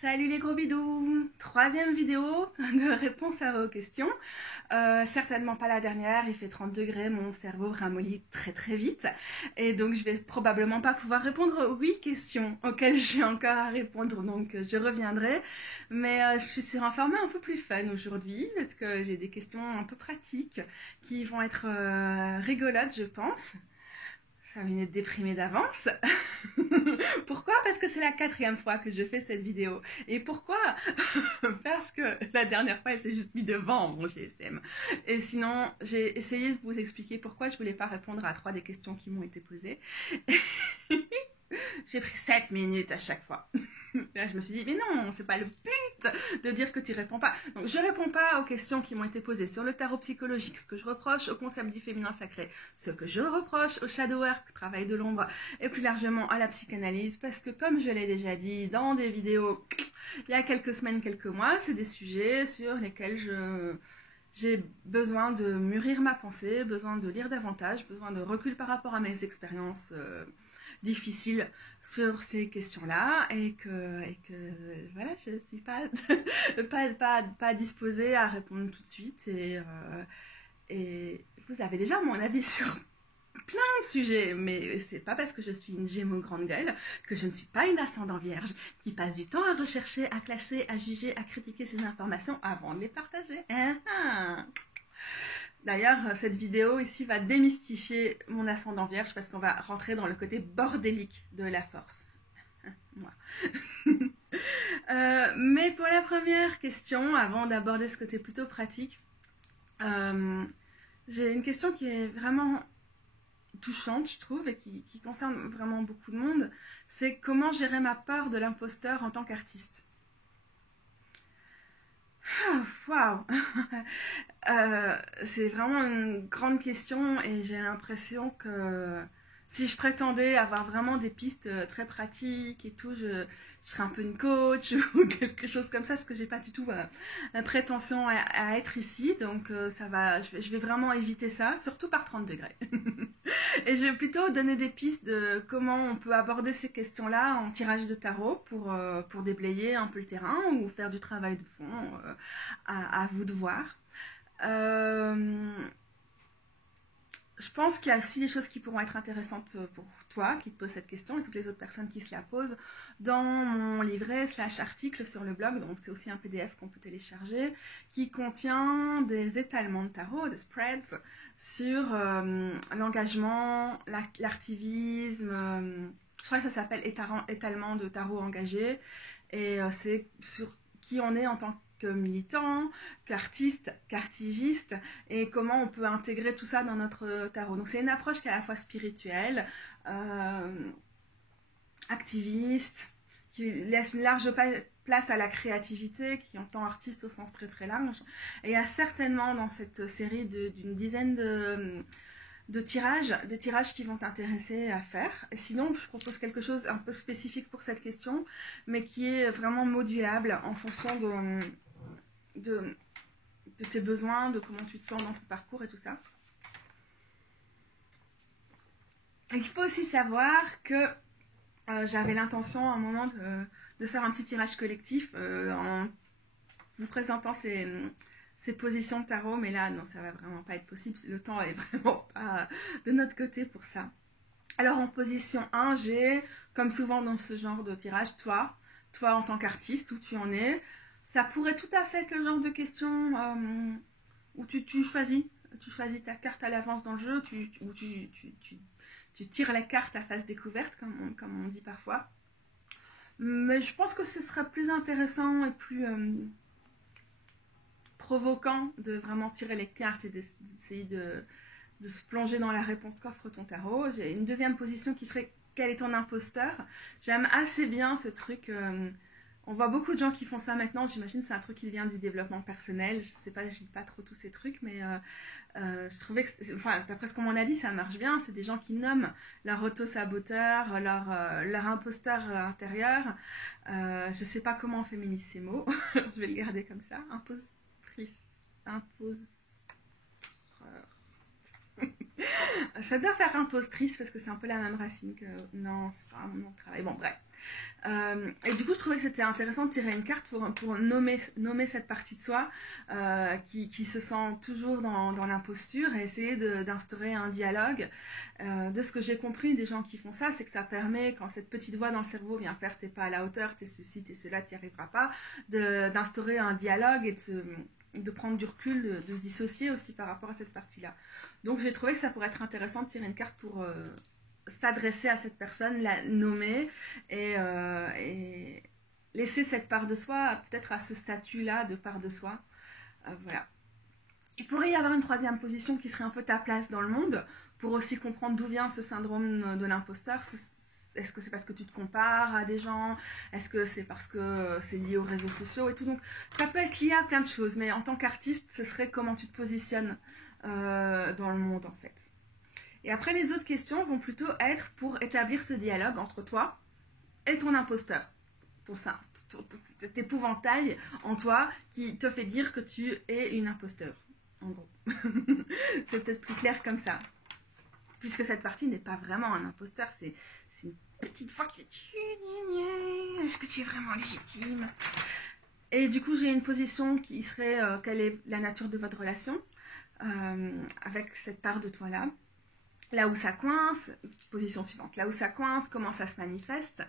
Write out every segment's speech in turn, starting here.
Salut les gros bidous! Troisième vidéo de réponse à vos questions. Certainement pas la dernière, il fait 30 degrés, mon cerveau ramollit très très vite. Et donc je vais probablement pas pouvoir répondre aux 8 questions auxquelles j'ai encore à répondre, donc je reviendrai. Mais je suis sur un format un peu plus fun aujourd'hui, parce que j'ai des questions un peu pratiques qui vont être rigolotes je pense. Ça vient d'être déprimé d'avance. Pourquoi? Parce que c'est la 4e fois que je fais cette vidéo. Et pourquoi? Parce que la dernière fois, elle s'est juste mis devant mon GSM. Et sinon, j'ai essayé de vous expliquer pourquoi je voulais pas répondre à 3 des questions qui m'ont été posées. J'ai pris 7 minutes à chaque fois. Là, je me suis dit, mais non, c'est pas le but de dire que tu réponds pas. Donc, je réponds pas aux questions qui m'ont été posées sur le tarot psychologique, ce que je reproche au concept du féminin sacré, ce que je reproche au shadow work, travail de l'ombre, et plus largement à la psychanalyse, parce que comme je l'ai déjà dit dans des vidéos il y a quelques semaines, quelques mois, c'est des sujets sur lesquels j'ai besoin de mûrir ma pensée, besoin de lire davantage, besoin de recul par rapport à mes expériences difficile sur ces questions-là et que voilà, je ne suis pas disposée à répondre tout de suite et vous avez déjà mon avis sur plein de sujets, mais c'est pas parce que je suis une Gémeaux grande gueule que je ne suis pas une ascendant vierge qui passe du temps à rechercher, à classer, à juger, à critiquer ces informations avant de les partager. D'ailleurs, cette vidéo ici va démystifier mon ascendant vierge parce qu'on va rentrer dans le côté bordélique de la force. Moi. Mais pour la première question, avant d'aborder ce côté plutôt pratique, j'ai une question qui est vraiment touchante, je trouve, et qui concerne vraiment beaucoup de monde. C'est comment gérer ma peur de l'imposteur en tant qu'artiste. Waouh. C'est vraiment une grande question et j'ai l'impression que si je prétendais avoir vraiment des pistes très pratiques et tout, je serais un peu une coach ou quelque chose comme ça, parce que j'ai pas du tout la prétention à être ici, donc ça va, je vais vraiment éviter ça, surtout par 30 degrés. Et je vais plutôt donner des pistes de comment on peut aborder ces questions-là en tirage de tarot pour déblayer un peu le terrain ou faire du travail de fond, à vous de voir. Je pense qu'il y a aussi des choses qui pourront être intéressantes pour toi qui te poses cette question et toutes les autres personnes qui se la posent dans mon livret / article sur le blog. Donc c'est aussi un PDF qu'on peut télécharger qui contient des étalements de tarot, des spreads sur l'engagement, l'artivisme. Je crois que ça s'appelle étalement de tarot engagé et c'est sur qui on est en tant que militant, qu'artiste, qu'artiviste, et comment on peut intégrer tout ça dans notre tarot. Donc c'est une approche qui est à la fois spirituelle, activiste, qui laisse une large place à la créativité, qui entend artiste au sens très très large. Et il y a certainement dans cette série d'une dizaine de tirages, des tirages qui vont t'intéresser à faire. Et sinon, je propose quelque chose un peu spécifique pour cette question, mais qui est vraiment modulable en fonction de tes besoins, de comment tu te sens dans ton parcours et tout ça. Il faut aussi savoir que j'avais l'intention à un moment de faire un petit tirage collectif en vous présentant ces positions de tarot, mais là, non, ça va vraiment pas être possible. Le temps est vraiment pas de notre côté pour ça. Alors, en position 1, j'ai, comme souvent dans ce genre de tirage, toi en tant qu'artiste, où tu en es. Ça pourrait tout à fait être le genre de question où tu choisis ta carte à l'avance dans le jeu, où tu tires la carte à face découverte, comme on dit parfois. Mais je pense que ce serait plus intéressant et plus provoquant de vraiment tirer les cartes et d'essayer de se plonger dans la réponse qu'offre ton tarot. J'ai une deuxième position qui serait quel est ton imposteur. J'aime assez bien ce truc. On voit beaucoup de gens qui font ça maintenant. J'imagine que c'est un truc qui vient du développement personnel. Je sais pas, je lis pas trop tous ces trucs, mais je trouvais que, enfin, d'après ce qu'on m'en a dit, ça marche bien. C'est des gens qui nomment leur auto-saboteur, leur imposteur intérieur. Je sais pas comment on féminise ces mots. Je vais le garder comme ça. Ça doit faire impostrice parce que c'est un peu la même racine que... Non, c'est pas un nom de travail. Bon, bref. Et du coup, je trouvais que c'était intéressant de tirer une carte pour nommer cette partie de soi qui se sent toujours dans l'imposture et essayer d'instaurer un dialogue. De ce que j'ai compris des gens qui font ça, c'est que ça permet, quand cette petite voix dans le cerveau vient faire t'es pas à la hauteur, t'es ceci, t'es cela, t'y arriveras pas, d'instaurer un dialogue et de prendre du recul, de se dissocier aussi par rapport à cette partie-là. Donc j'ai trouvé que ça pourrait être intéressant de tirer une carte pour s'adresser à cette personne, la nommer et laisser cette part de soi, peut-être à ce statut-là de part de soi. Voilà. Il pourrait y avoir une troisième position qui serait un peu ta place dans le monde, pour aussi comprendre d'où vient ce syndrome de l'imposteur. Est-ce que c'est parce que tu te compares à des gens? Est-ce que c'est parce que c'est lié aux réseaux sociaux et tout? Donc ça peut être lié à plein de choses, mais en tant qu'artiste, ce serait comment tu te positionnes dans le monde en fait. Et après, les autres questions vont plutôt être pour établir ce dialogue entre toi et ton imposteur, cet épouvantail en toi qui te fait dire que tu es une imposteur, en gros. C'est peut-être plus clair comme ça. Puisque cette partie n'est pas vraiment un imposteur, c'est une petite voix qui fait « Est-ce que tu es vraiment légitime ?» Et du coup, j'ai une position qui serait quelle est la nature de votre relation avec cette part de toi-là. Là où ça coince, position suivante, là où ça coince, comment ça se manifeste.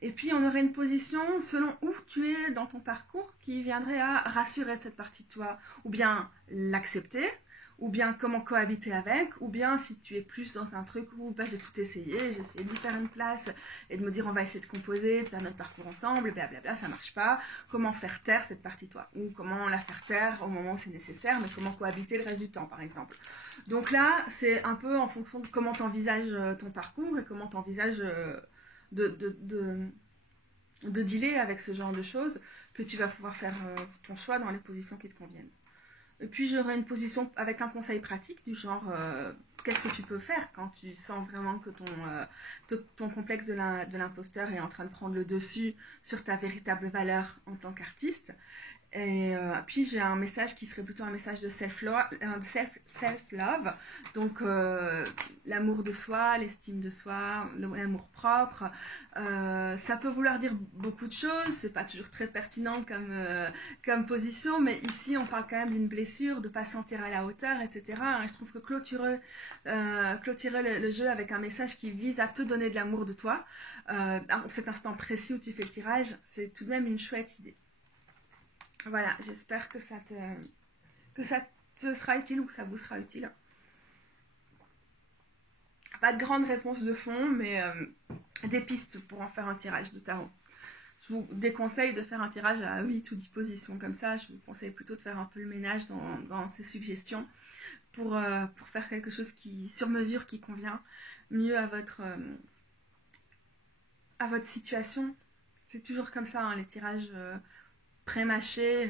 Et puis on aurait une position selon où tu es dans ton parcours qui viendrait à rassurer cette partie de toi, ou bien l'accepter, ou bien comment cohabiter avec, ou bien si tu es plus dans un truc où bah, j'ai tout essayé, j'ai essayé de lui faire une place et de me dire on va essayer de composer, de faire notre parcours ensemble, blablabla, ça marche pas, comment faire taire cette partie de toi, ou comment la faire taire au moment où c'est nécessaire, mais comment cohabiter le reste du temps par exemple. Donc là, c'est un peu en fonction de comment tu envisages ton parcours et comment tu envisages de dealer avec ce genre de choses que tu vas pouvoir faire ton choix dans les positions qui te conviennent. Et puis j'aurai une position avec un conseil pratique du genre qu'est-ce que tu peux faire quand tu sens vraiment que ton complexe de l'imposteur est en train de prendre le dessus sur ta véritable valeur en tant qu'artiste. Et puis j'ai un message qui serait plutôt un message de self-love, donc l'amour de soi, l'estime de soi, l'amour propre. Ça peut vouloir dire beaucoup de choses, c'est pas toujours très pertinent comme position, mais ici on parle quand même d'une blessure, de pas se sentir à la hauteur, etc. Et je trouve que clôturer le jeu avec un message qui vise à te donner de l'amour de toi, dans cet instant précis où tu fais le tirage, c'est tout de même une chouette idée. Voilà, j'espère que ça te sera utile ou que ça vous sera utile. Pas de grande réponse de fond, mais des pistes pour en faire un tirage de tarot. Je vous déconseille de faire un tirage à 8 ou 10 positions comme ça. Je vous conseille plutôt de faire un peu le ménage dans ces suggestions pour faire quelque chose sur mesure qui convient mieux à votre situation. C'est toujours comme ça, hein, les tirages pré-mâché,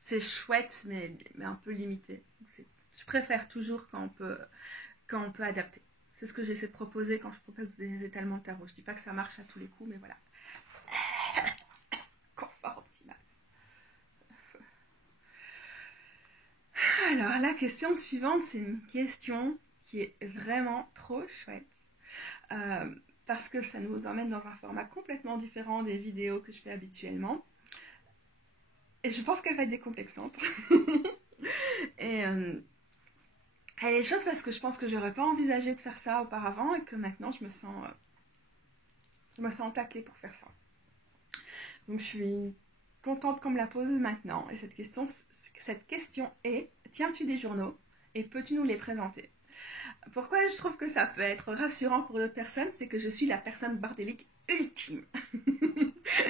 c'est chouette, mais un peu limité. Je préfère toujours quand on peut adapter. C'est ce que j'essaie de proposer quand je propose des étalements de tarot. Je dis pas que ça marche à tous les coups, mais voilà. Confort optimal. Alors, la question suivante, c'est une question qui est vraiment trop chouette. Parce que ça nous emmène dans un format complètement différent des vidéos que je fais habituellement. Et je pense qu'elle va être décomplexante. Et elle est chouette parce que je pense que j'aurais pas envisagé de faire ça auparavant et que maintenant je me sens au taquet pour faire ça. Donc je suis contente qu'on me la pose maintenant. Et cette question est, tiens-tu des journaux et peux-tu nous les présenter? Pourquoi je trouve que ça peut être rassurant pour d'autres personnes, c'est que je suis la personne bordélique ultime.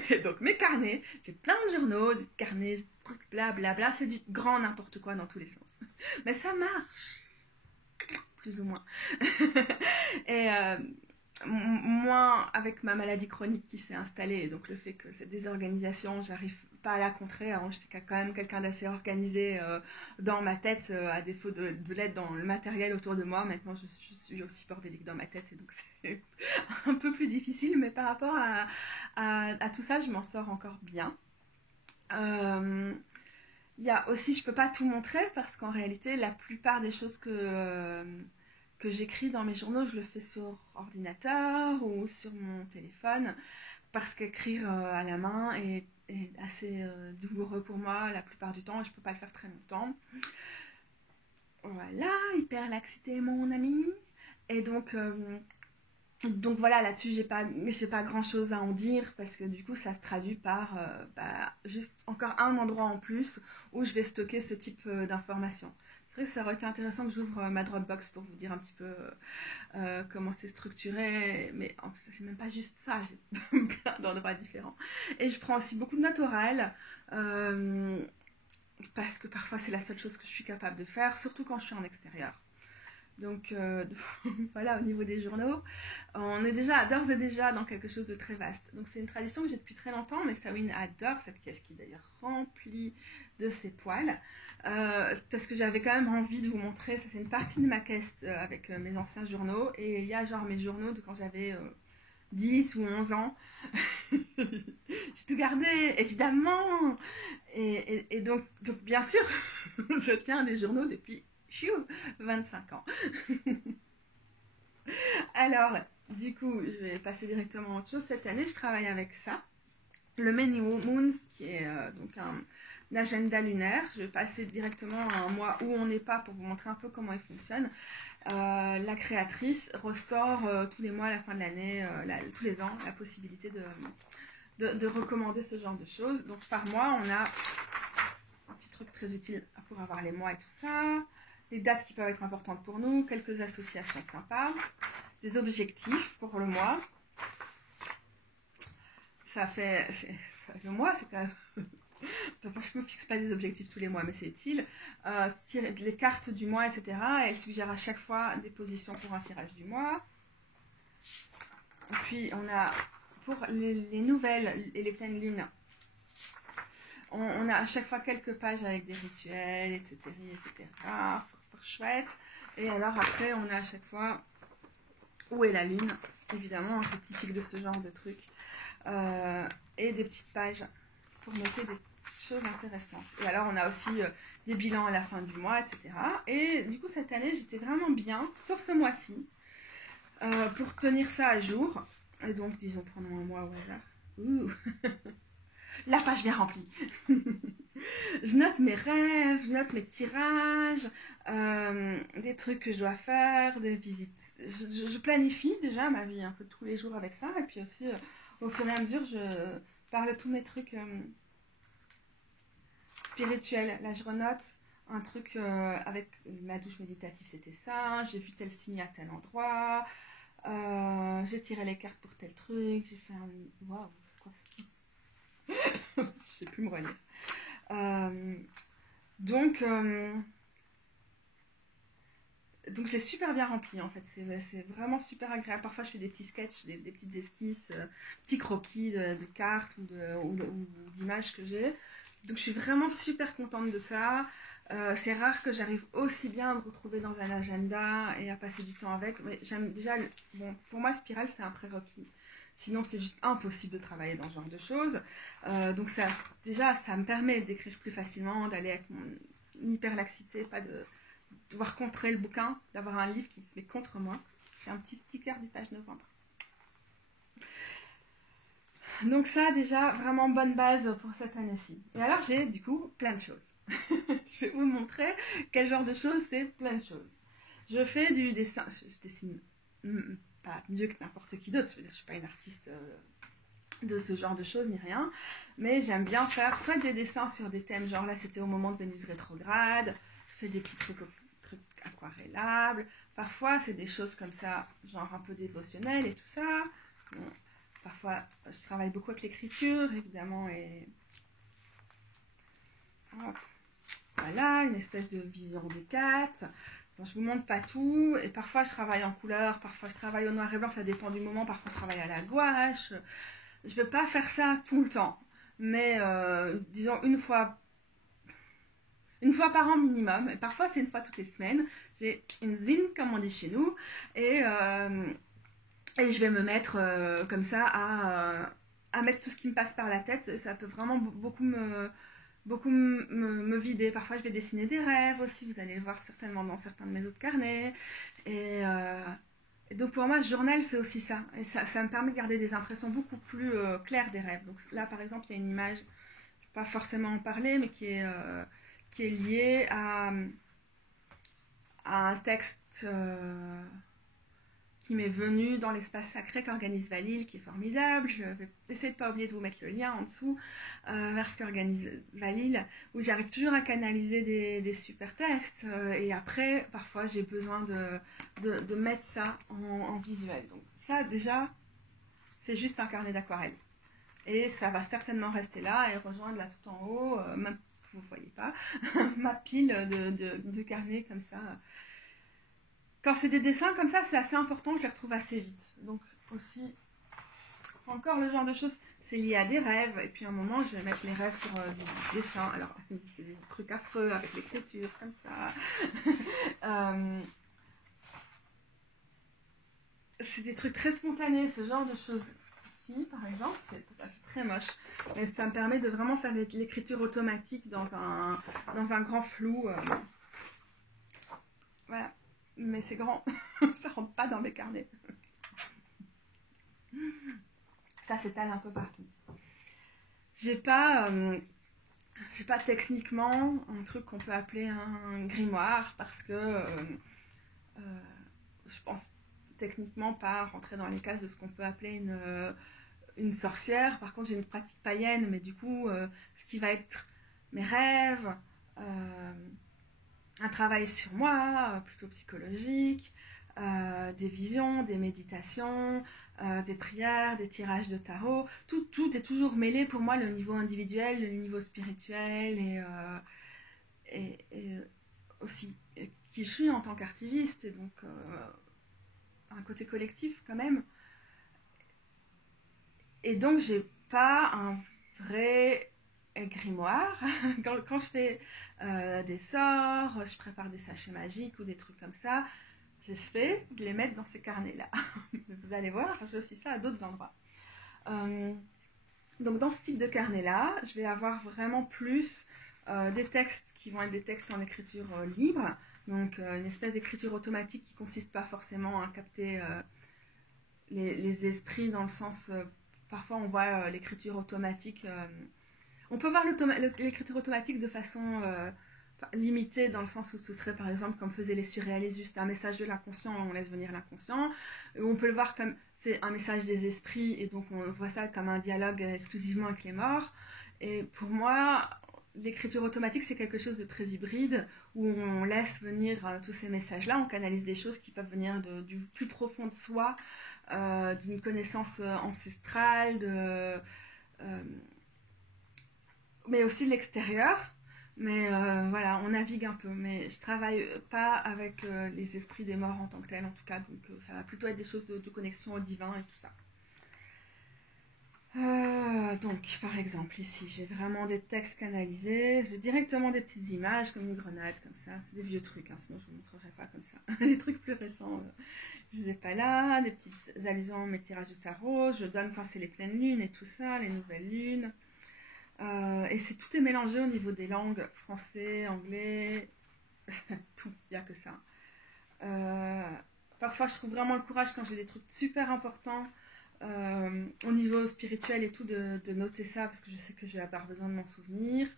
Et donc mes carnets, j'ai plein de journaux, des carnets, trucs blablabla, c'est du grand n'importe quoi dans tous les sens. Mais ça marche, plus ou moins. Et moi, avec ma maladie chronique qui s'est installée, et donc le fait que cette désorganisation, j'arrive pas à la contrer. Avant, j'étais quand même quelqu'un d'assez organisé dans ma tête, à défaut de l'être dans le matériel autour de moi. Maintenant, je suis aussi bordélique dans ma tête, et donc c'est un peu plus difficile, mais par rapport à tout ça, je m'en sors encore bien. Il y a aussi, je peux pas tout montrer, parce qu'en réalité, la plupart des choses que que j'écris dans mes journaux, je le fais sur ordinateur ou sur mon téléphone, parce qu'écrire à la main est assez douloureux pour moi la plupart du temps et je peux pas le faire très longtemps. Voilà, hyperlaxité mon ami. Et donc voilà, là-dessus j'ai pas grand chose à en dire parce que du coup ça se traduit par juste encore un endroit en plus où je vais stocker ce type d'informations. C'est vrai que ça aurait été intéressant que j'ouvre ma Dropbox pour vous dire un petit peu comment c'est structuré, mais en plus c'est même pas juste ça, j'ai plein d'endroits différents. Et je prends aussi beaucoup de notes orales parce que parfois c'est la seule chose que je suis capable de faire, surtout quand je suis en extérieur. Donc voilà, au niveau des journaux, on est d'ores et déjà dans quelque chose de très vaste. Donc c'est une tradition que j'ai depuis très longtemps, mais Sawin adore cette caisse qui est d'ailleurs remplie de ses poils. Parce que j'avais quand même envie de vous montrer, ça c'est une partie de ma caisse avec mes anciens journaux. Et il y a genre mes journaux de quand j'avais 10 ou 11 ans. J'ai tout gardé, évidemment. Et donc bien sûr, je tiens des journaux depuis 25 ans. Alors, du coup, je vais passer directement à autre chose. Cette année, je travaille avec ça. Le Many Moons, qui est donc un agenda lunaire. Je vais passer directement à un mois où on n'est pas pour vous montrer un peu comment il fonctionne. La créatrice ressort tous les mois à la fin de l'année, tous les ans, la possibilité de recommander ce genre de choses. Donc, par mois, on a un petit truc très utile pour avoir les mois et tout ça. Les dates qui peuvent être importantes pour nous, quelques associations sympas, des objectifs pour le mois. Le mois, c'est quand même... je ne me fixe pas des objectifs tous les mois, mais c'est utile. Tirer les cartes du mois, etc. Elle suggère à chaque fois des positions pour un tirage du mois. Et puis, on a pour les nouvelles et les pleines lunes, on a à chaque fois quelques pages avec des rituels, etc. Chouette. Et alors après, on a à chaque fois où est la lune, évidemment, c'est typique de ce genre de truc. Et des petites pages pour noter des choses intéressantes. Et alors, on a aussi des bilans à la fin du mois, etc. Et du coup, cette année, j'étais vraiment bien, sauf ce mois-ci, pour tenir ça à jour. Et donc, disons, prenons un mois au hasard. Ouh. La page bien remplie. Je note mes rêves, je note mes tirages, des trucs que je dois faire, des visites. Je planifie déjà ma vie un peu tous les jours avec ça. Et puis aussi, au fur et à mesure, je parle de tous mes trucs spirituels. Là, je renote un truc avec ma douche méditative, c'était ça. J'ai vu tel signe à tel endroit. J'ai tiré les cartes pour tel truc. J'ai fait un... Waouh, quoi. Je sais plus me relire. Donc j'ai super bien rempli en fait, c'est vraiment super agréable. Parfois je fais des petits sketchs, des petites esquisses, petits croquis de cartes ou d'images que j'ai. Donc je suis vraiment super contente de ça. C'est rare que j'arrive aussi bien à me retrouver dans un agenda et à passer du temps avec. Mais j'aime déjà, bon, pour moi Spiral c'est un prérequis. Sinon, c'est juste impossible de travailler dans ce genre de choses. Donc, ça me permet d'écrire plus facilement, d'aller avec mon hyperlaxité, pas de devoir contrer le bouquin, d'avoir un livre qui se met contre moi. J'ai un petit sticker du page novembre. Donc ça, déjà, vraiment bonne base pour cette année-ci. Et alors, j'ai du coup plein de choses. Je vais vous montrer quel genre de choses, c'est plein de choses. Je fais du dessin. Je dessine... pas mieux que n'importe qui d'autre, je veux dire, je suis pas une artiste de ce genre de choses ni rien, mais j'aime bien faire soit des dessins sur des thèmes, genre là c'était au moment de Vénus rétrograde, je fais des petits trucs aquarellables, parfois c'est des choses comme ça, genre un peu dévotionnelles et tout ça. Bon, parfois je travaille beaucoup avec l'écriture évidemment et hop. Voilà, une espèce de vision des quatre. Bon, je vous montre pas tout, et parfois je travaille en couleur, parfois je travaille au noir et blanc, ça dépend du moment, parfois je travaille à la gouache. Je vais pas faire ça tout le temps, mais disons une fois par an minimum, et parfois c'est une fois toutes les semaines. J'ai une zine, comme on dit chez nous, et je vais me mettre comme ça à mettre tout ce qui me passe par la tête. Ça peut vraiment beaucoup me beaucoup me vider. Parfois, je vais dessiner des rêves aussi. Vous allez le voir certainement dans certains de mes autres carnets. Et donc, pour moi, ce journal, c'est aussi ça. Et ça me permet de garder des impressions beaucoup plus claires des rêves. Donc là, par exemple, il y a une image, je ne vais pas forcément en parler, mais qui est liée à un texte qui m'est venu dans l'espace sacré qu'organise Valil, qui est formidable. Je vais essayer de ne pas oublier de vous mettre le lien en dessous vers ce qu'organise Valil, où j'arrive toujours à canaliser des super textes. Et après, parfois, j'ai besoin de mettre ça en visuel. Donc ça, déjà, c'est juste un carnet d'aquarelle. Et ça va certainement rester là et rejoindre là tout en haut, même vous ne voyez pas, ma pile de carnets comme ça. Quand c'est des dessins comme ça, c'est assez important que je les retrouve assez vite. Donc aussi, encore le genre de choses, c'est lié à des rêves. Et puis à un moment, je vais mettre les rêves sur du dessin. Alors, des trucs affreux avec l'écriture, comme ça. C'est des trucs très spontanés, ce genre de choses-ci, par exemple. C'est très moche. Mais ça me permet de vraiment faire l'écriture automatique dans un grand flou. Voilà. Mais c'est grand, ça rentre pas dans mes carnets. Ça s'étale un peu partout. J'ai pas techniquement un truc qu'on peut appeler un grimoire parce que je pense techniquement pas rentrer dans les cases de ce qu'on peut appeler une sorcière. Par contre, j'ai une pratique païenne, mais du coup, ce qui va être mes rêves, un travail sur moi, plutôt psychologique, des visions, des méditations, des prières, des tirages de tarot. Tout est toujours mêlé pour moi, le niveau individuel, le niveau spirituel et aussi qui je suis en tant qu'artiviste, et donc un côté collectif quand même. Et donc, j'ai pas un vrai grimoire. Quand je fais des sorts, je prépare des sachets magiques ou des trucs comme ça, j'essaie de les mettre dans ces carnets-là. Vous allez voir, j'ai aussi ça à d'autres endroits. Donc dans ce type de carnet-là, je vais avoir vraiment plus des textes qui vont être des textes en écriture libre, donc une espèce d'écriture automatique qui ne consiste pas forcément à capter les esprits dans le sens... parfois on voit l'écriture automatique... on peut voir l'écriture automatique de façon limitée, dans le sens où ce serait par exemple comme faisaient les surréalistes, juste un message de l'inconscient, on laisse venir l'inconscient. On peut le voir comme c'est un message des esprits et donc on voit ça comme un dialogue exclusivement avec les morts. Et pour moi, l'écriture automatique c'est quelque chose de très hybride où on laisse venir tous ces messages-là, on canalise des choses qui peuvent venir du plus profond de soi, d'une connaissance ancestrale, mais aussi de l'extérieur. Mais voilà, on navigue un peu. Mais je travaille pas avec les esprits des morts en tant que tels, en tout cas. Donc ça va plutôt être des choses de connexion au divin et tout ça. Donc, par exemple, ici, j'ai vraiment des textes canalisés. J'ai directement des petites images, comme une grenade, comme ça. C'est des vieux trucs, hein, sinon je ne vous montrerai pas comme ça. Les trucs plus récents, je les ai pas là. Des petites allusions à mes tirages de tarot. Je donne quand c'est les pleines lunes et tout ça, les nouvelles lunes. Et tout est mélangé au niveau des langues, français, anglais, tout, il n'y a que ça. Parfois, je trouve vraiment le courage quand j'ai des trucs super importants au niveau spirituel et tout, de noter ça, parce que je sais que je vais avoir besoin de m'en souvenir.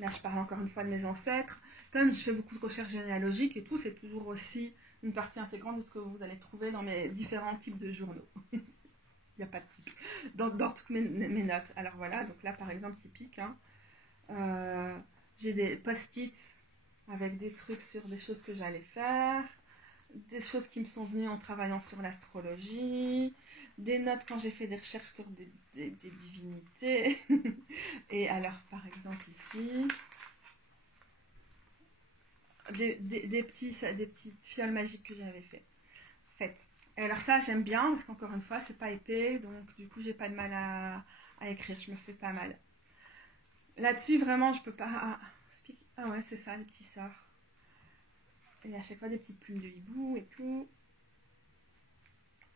Là, je parle encore une fois de mes ancêtres. Comme je fais beaucoup de recherches généalogiques et tout, c'est toujours aussi une partie intégrante de ce que vous allez trouver dans mes différents types de journaux. Il n'y a pas de type. Dans toutes mes notes. Alors voilà, donc là par exemple, typique, hein, j'ai des post-it avec des trucs sur des choses que j'allais faire, des choses qui me sont venues en travaillant sur l'astrologie, des notes quand j'ai fait des recherches sur des divinités. Et alors par exemple ici, des petites fioles magiques que j'avais faites. Et alors ça, j'aime bien, parce qu'encore une fois, c'est pas épais, donc du coup, j'ai pas de mal à écrire, je me fais pas mal. Là-dessus, vraiment, je peux pas... Ah ouais, c'est ça, les petits sorts. Et à chaque fois, des petites plumes de hibou et tout.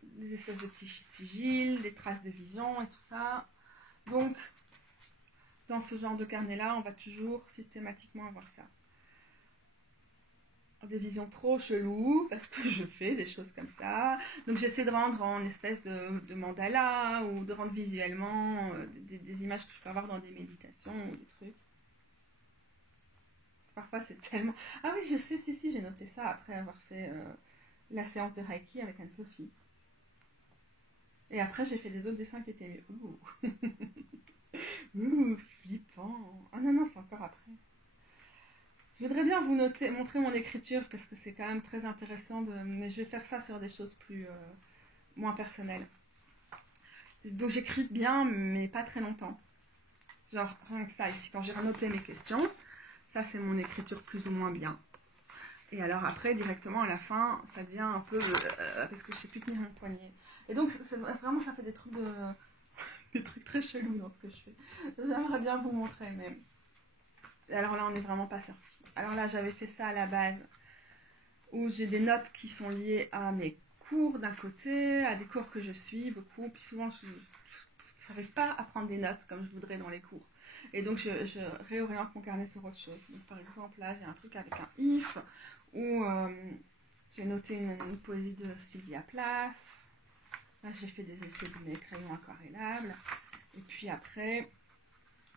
Des espèces de petits sigils, des traces de vision et tout ça. Donc, dans ce genre de carnet-là, on va toujours systématiquement avoir ça. Des visions trop cheloues, parce que je fais des choses comme ça. Donc j'essaie de rendre en espèce de mandala, ou de rendre visuellement des images que je peux avoir dans des méditations ou des trucs. Parfois c'est tellement... Ah oui, je sais, si, j'ai noté ça après avoir fait la séance de Reiki avec Anne-Sophie. Et après j'ai fait des autres dessins qui étaient mieux. Ouh, flippant. Ah non, c'est encore après. Je voudrais bien vous montrer mon écriture parce que c'est quand même très intéressant, mais je vais faire ça sur des choses moins personnelles. Donc j'écris bien, mais pas très longtemps. Genre, rien que ça, ici, quand j'ai noté mes questions, ça c'est mon écriture plus ou moins bien. Et alors après, directement à la fin, ça devient un peu... parce que je sais plus tenir mon poignet. Et donc, vraiment, ça fait des trucs des trucs très chelous dans ce que je fais. J'aimerais bien vous montrer, mais... Alors là, on n'est vraiment pas sorti. Alors là, j'avais fait ça à la base, où j'ai des notes qui sont liées à mes cours d'un côté, à des cours que je suis beaucoup. Puis souvent, je n'arrive pas à prendre des notes comme je voudrais dans les cours. Et donc, je réoriente mon carnet sur autre chose. Donc, par exemple, là, j'ai un truc avec un if, où j'ai noté une poésie de Sylvia Plath. Là, j'ai fait des essais de mes crayons aquarellables. Et puis après,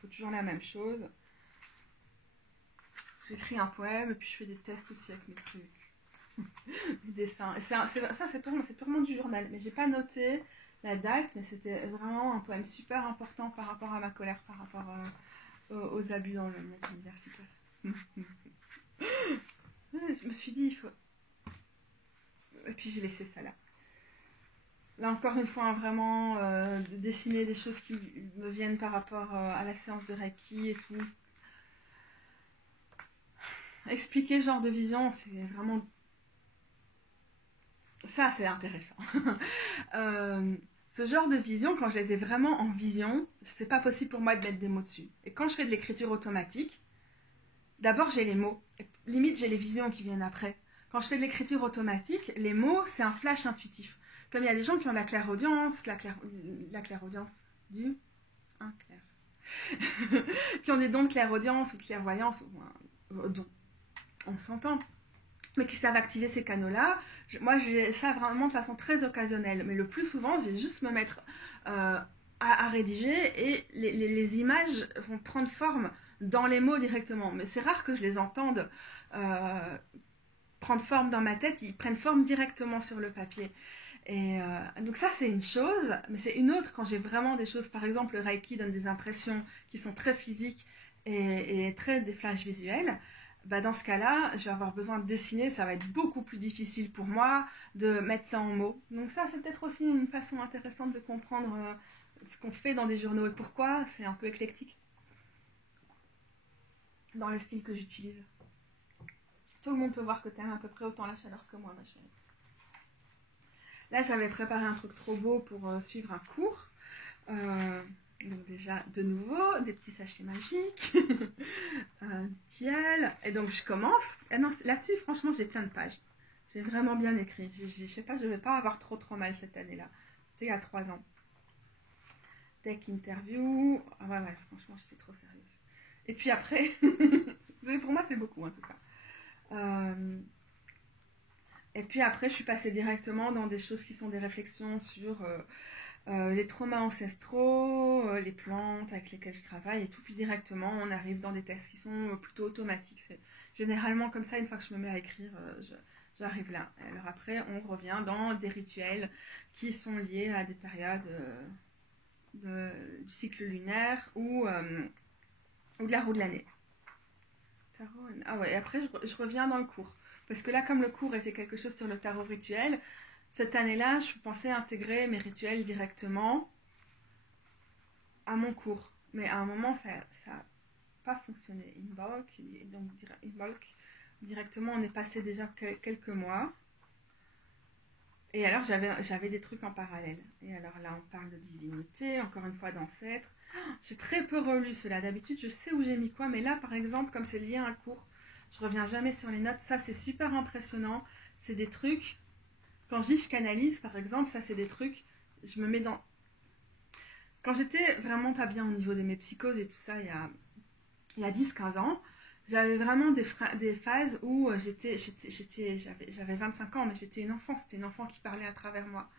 toujours la même chose. J'écris un poème et puis je fais des tests aussi avec mes trucs, des dessins. Et ça, c'est purement du journal. Mais j'ai pas noté la date, mais c'était vraiment un poème super important par rapport à ma colère, par rapport aux abus dans le monde universitaire. Je me suis dit, il faut... Et puis j'ai laissé ça là. Là encore une fois, vraiment dessiner des choses qui me viennent par rapport à la séance de Reiki et tout. Expliquer ce genre de vision, c'est vraiment... Ça, c'est intéressant. Ce genre de vision, quand je les ai vraiment en vision, c'est pas possible pour moi de mettre des mots dessus. Et quand je fais de l'écriture automatique, d'abord j'ai les mots. Et limite, j'ai les visions qui viennent après. Quand je fais de l'écriture automatique, les mots, c'est un flash intuitif. Comme il y a des gens qui ont la clairaudience, la clairaudience du... Hein, clair. qui ont des dons de clairaudience ou de clairvoyance, ou dons. On s'entend, mais qui savent activer ces canaux-là. Moi, j'ai ça vraiment de façon très occasionnelle, mais le plus souvent, j'ai juste me mettre à rédiger et les images vont prendre forme dans les mots directement. Mais c'est rare que je les entende prendre forme dans ma tête, ils prennent forme directement sur le papier. Et donc ça, c'est une chose, mais c'est une autre quand j'ai vraiment des choses, par exemple, le Reiki donne des impressions qui sont très physiques et très des flashs visuels. Bah dans ce cas-là, je vais avoir besoin de dessiner, ça va être beaucoup plus difficile pour moi de mettre ça en mots. Donc ça, c'est peut-être aussi une façon intéressante de comprendre ce qu'on fait dans des journaux et pourquoi. C'est un peu éclectique dans le style que j'utilise. Tout le monde peut voir que tu aimes à peu près autant la chaleur que moi, ma chérie. Là, j'avais préparé un truc trop beau pour suivre un cours. Donc déjà, de nouveau, des petits sachets magiques, du tiel. Et donc, je commence. Et non, là-dessus, franchement, j'ai plein de pages. J'ai vraiment bien écrit. Je sais pas, je ne vais pas avoir trop mal cette année-là. C'était il y a 3 ans. Deck interview. Ah ouais, franchement, j'étais trop sérieuse. Et puis après, pour moi, c'est beaucoup, hein, tout ça. Et puis après, je suis passée directement dans des choses qui sont des réflexions sur... les traumas ancestraux, les plantes avec lesquelles je travaille et tout, puis directement on arrive dans des tests qui sont plutôt automatiques. C'est généralement comme ça, une fois que je me mets à écrire, j'arrive là. Alors après, on revient dans des rituels qui sont liés à des périodes du cycle lunaire ou de la roue de l'année. Ah ouais, et après je reviens dans le cours. Parce que là, comme le cours était quelque chose sur le tarot rituel, cette année-là, je pensais intégrer mes rituels directement à mon cours. Mais à un moment, ça n'a pas fonctionné. Involk, directement, on est passé déjà quelques mois. Et alors, j'avais des trucs en parallèle. Et alors là, on parle de divinité, encore une fois d'ancêtres. J'ai très peu relu cela. D'habitude, je sais où j'ai mis quoi. Mais là, par exemple, comme c'est lié à un cours, je reviens jamais sur les notes. Ça, c'est super impressionnant. C'est des trucs... Quand je dis je canalise, par exemple, ça c'est des trucs, je me mets dans... Quand j'étais vraiment pas bien au niveau de mes psychoses et tout ça, il y a 10-15 ans, j'avais vraiment des phases où j'avais 25 ans, mais j'étais une enfant, c'était une enfant qui parlait à travers moi.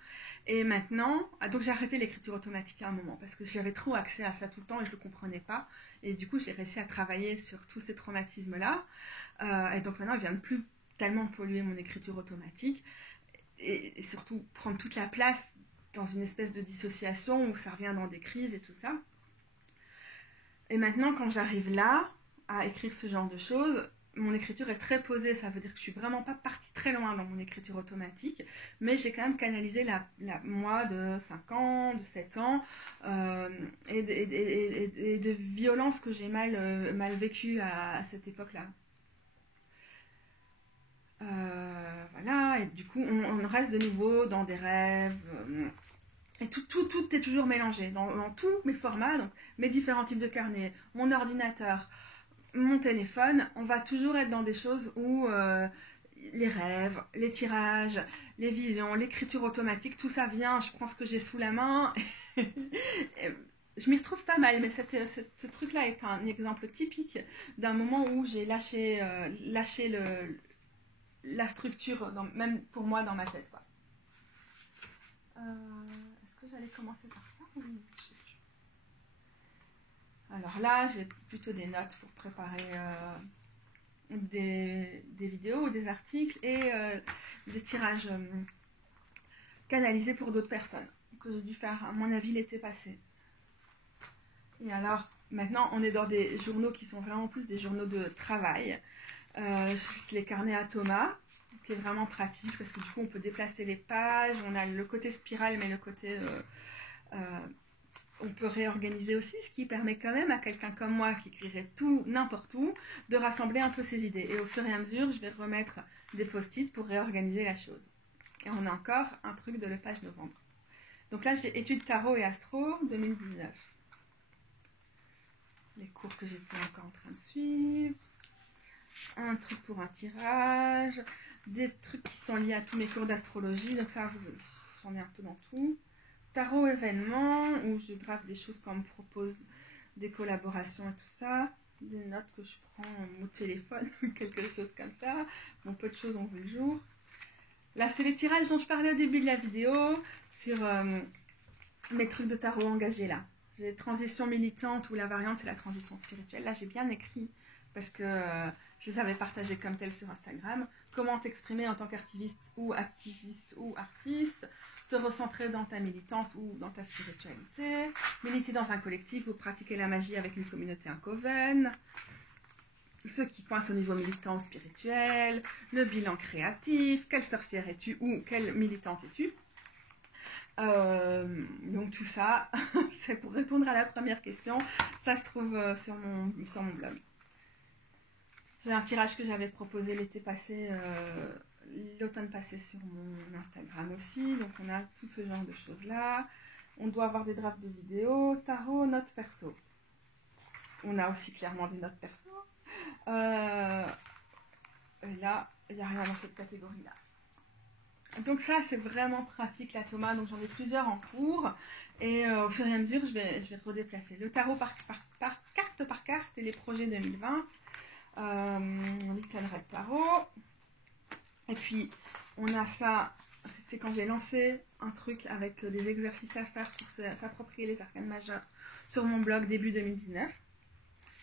Et maintenant, donc j'ai arrêté l'écriture automatique à un moment, parce que j'avais trop accès à ça tout le temps et je ne le comprenais pas. Et du coup, j'ai réussi à travailler sur tous ces traumatismes-là. Et donc maintenant, il vient de plus tellement polluer mon écriture automatique. Et surtout, prendre toute la place dans une espèce de dissociation où ça revient dans des crises et tout ça. Et maintenant, quand j'arrive là, à écrire ce genre de choses, mon écriture est très posée, ça veut dire que je suis vraiment pas partie très loin dans mon écriture automatique, mais j'ai quand même canalisé moi de 5 ans, de 7 ans, et de violences que j'ai mal vécues à cette époque-là. Voilà, et du coup, on reste de nouveau dans des rêves, et tout est toujours mélangé, dans tous mes formats, donc mes différents types de carnets, mon ordinateur, mon téléphone, on va toujours être dans des choses où les rêves, les tirages, les visions, l'écriture automatique, tout ça vient, je prends ce que j'ai sous la main. Je m'y retrouve pas mal, mais ce truc-là est un exemple typique d'un moment où j'ai lâché la structure, même pour moi, dans ma tête. Quoi. Est-ce que j'allais commencer par ça ou... Alors là, j'ai plutôt des notes pour préparer des vidéos, des articles et des tirages canalisés pour d'autres personnes que j'ai dû faire, à mon avis, l'été passé. Et alors, maintenant, on est dans des journaux qui sont vraiment plus des journaux de travail. Les carnets à Thomas, qui est vraiment pratique parce que du coup, on peut déplacer les pages. On a le côté spirale, mais le côté... on peut réorganiser aussi, ce qui permet quand même à quelqu'un comme moi qui écrirait tout, n'importe où, de rassembler un peu ses idées. Et au fur et à mesure, je vais remettre des post-it pour réorganiser la chose. Et on a encore un truc de le page novembre. Donc là, j'ai études tarot et astro 2019. Les cours que j'étais encore en train de suivre. Un truc pour un tirage. Des trucs qui sont liés à tous mes cours d'astrologie. Donc ça, j'en ai un peu dans tout. Tarot événements, où je grave des choses quand on me propose des collaborations et tout ça, des notes que je prends au téléphone, quelque chose comme ça. Bon, peu de choses ont vu le jour. Là, c'est les tirages dont je parlais au début de la vidéo, sur mes trucs de tarot engagés là. J'ai transition militante ou la variante, c'est la transition spirituelle. Là, j'ai bien écrit, parce que je les avais partagés comme tel sur Instagram. Comment t'exprimer en tant qu'activiste ou artiste, te recentrer dans ta militance ou dans ta spiritualité, militer dans un collectif ou pratiquer la magie avec une communauté, un coven, ceux qui coincent au niveau militant spirituel, le bilan créatif, quelle sorcière es-tu ou quelle militante es-tu. Donc tout ça, c'est pour répondre à la première question, ça se trouve sur mon blog. C'est un tirage que j'avais proposé l'été passé, l'automne passé sur mon Instagram aussi. Donc on a tout ce genre de choses là. On doit avoir des drafts de vidéos, tarot, notes perso. On a aussi clairement des notes perso. Et là, il n'y a rien dans cette catégorie là. Donc ça c'est vraiment pratique la Thomas. Donc j'en ai plusieurs en cours. Et au fur et à mesure je vais redéplacer. Le tarot par carte et les projets 2020. Little Red Tarot. Et puis on a ça, c'était quand j'ai lancé un truc avec des exercices à faire pour s'approprier les arcanes majeures sur mon blog début 2019.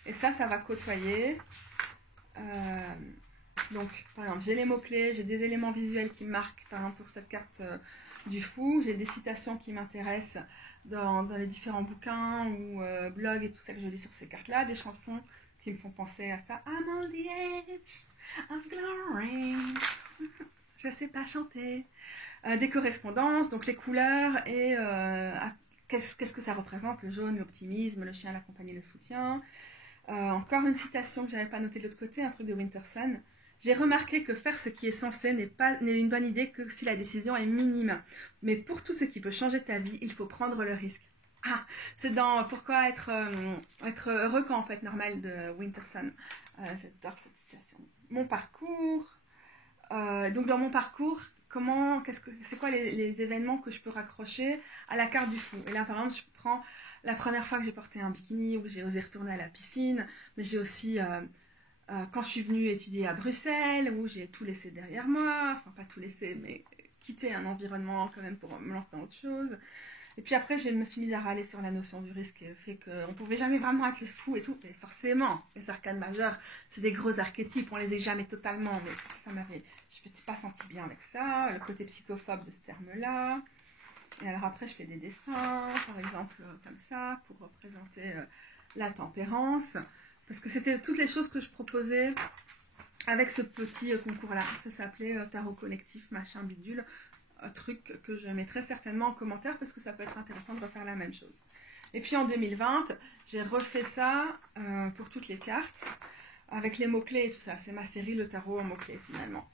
Et ça va côtoyer. Donc par exemple j'ai les mots-clés, j'ai des éléments visuels qui me marquent, par exemple pour cette carte du fou, j'ai des citations qui m'intéressent dans les différents bouquins ou blogs et tout ça que je lis sur ces cartes-là, des chansons qui me font penser à ça. I'm on the edge of glory. Je sais pas chanter. Des correspondances, donc les couleurs et qu'est-ce que ça représente, le jaune, l'optimisme, le chien, la compagnie, le soutien. Encore une citation que j'avais pas notée de l'autre côté, un truc de Winterson. J'ai remarqué que faire ce qui est censé n'est une bonne idée que si la décision est minime. Mais pour tout ce qui peut changer ta vie, il faut prendre le risque. Ah, c'est dans Pourquoi être heureux quand on peut être normal de Winterson. J'adore cette citation. Mon parcours. Donc dans mon parcours, c'est quoi les événements que je peux raccrocher à la carte du fou. Et là, par exemple, je prends la première fois que j'ai porté un bikini, où j'ai osé retourner à la piscine, mais j'ai aussi, quand je suis venue étudier à Bruxelles, où j'ai tout laissé derrière moi, enfin pas tout laissé, mais quitter un environnement quand même pour me lancer dans autre chose. Et puis après, je me suis mise à râler sur la notion du risque, le fait qu'on ne pouvait jamais vraiment être le fou et tout. Et forcément, les arcanes majeures, c'est des gros archétypes, on les a jamais totalement, mais je ne m'étais pas sentie bien avec ça, le côté psychophobe de ce terme-là. Et alors après, je fais des dessins, par exemple, comme ça, pour représenter la tempérance. Parce que c'était toutes les choses que je proposais avec ce petit concours-là. Ça s'appelait Tarot Collectif, machin bidule. Un truc que je mettrai certainement en commentaire parce que ça peut être intéressant de refaire la même chose. Et puis en 2020, j'ai refait ça pour toutes les cartes, avec les mots-clés et tout ça. C'est ma série Le Tarot en mots-clés, finalement.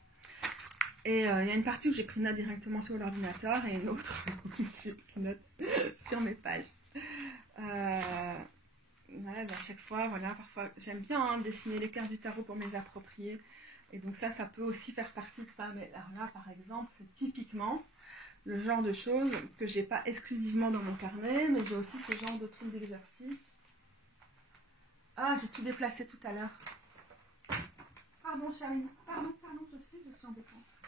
Et il y a une partie où j'ai pris note directement sur l'ordinateur et une autre où j'ai pris note sur mes pages. Voilà, à chaque fois, voilà, parfois, j'aime bien dessiner les cartes du tarot pour me les approprier. Et donc ça peut aussi faire partie de ça. Mais alors là, par exemple, c'est typiquement le genre de choses que j'ai pas exclusivement dans mon carnet, mais j'ai aussi ce genre de trucs d'exercice. Ah, j'ai tout déplacé tout à l'heure. Pardon, Charline. Pardon, je sais, je suis en dépense.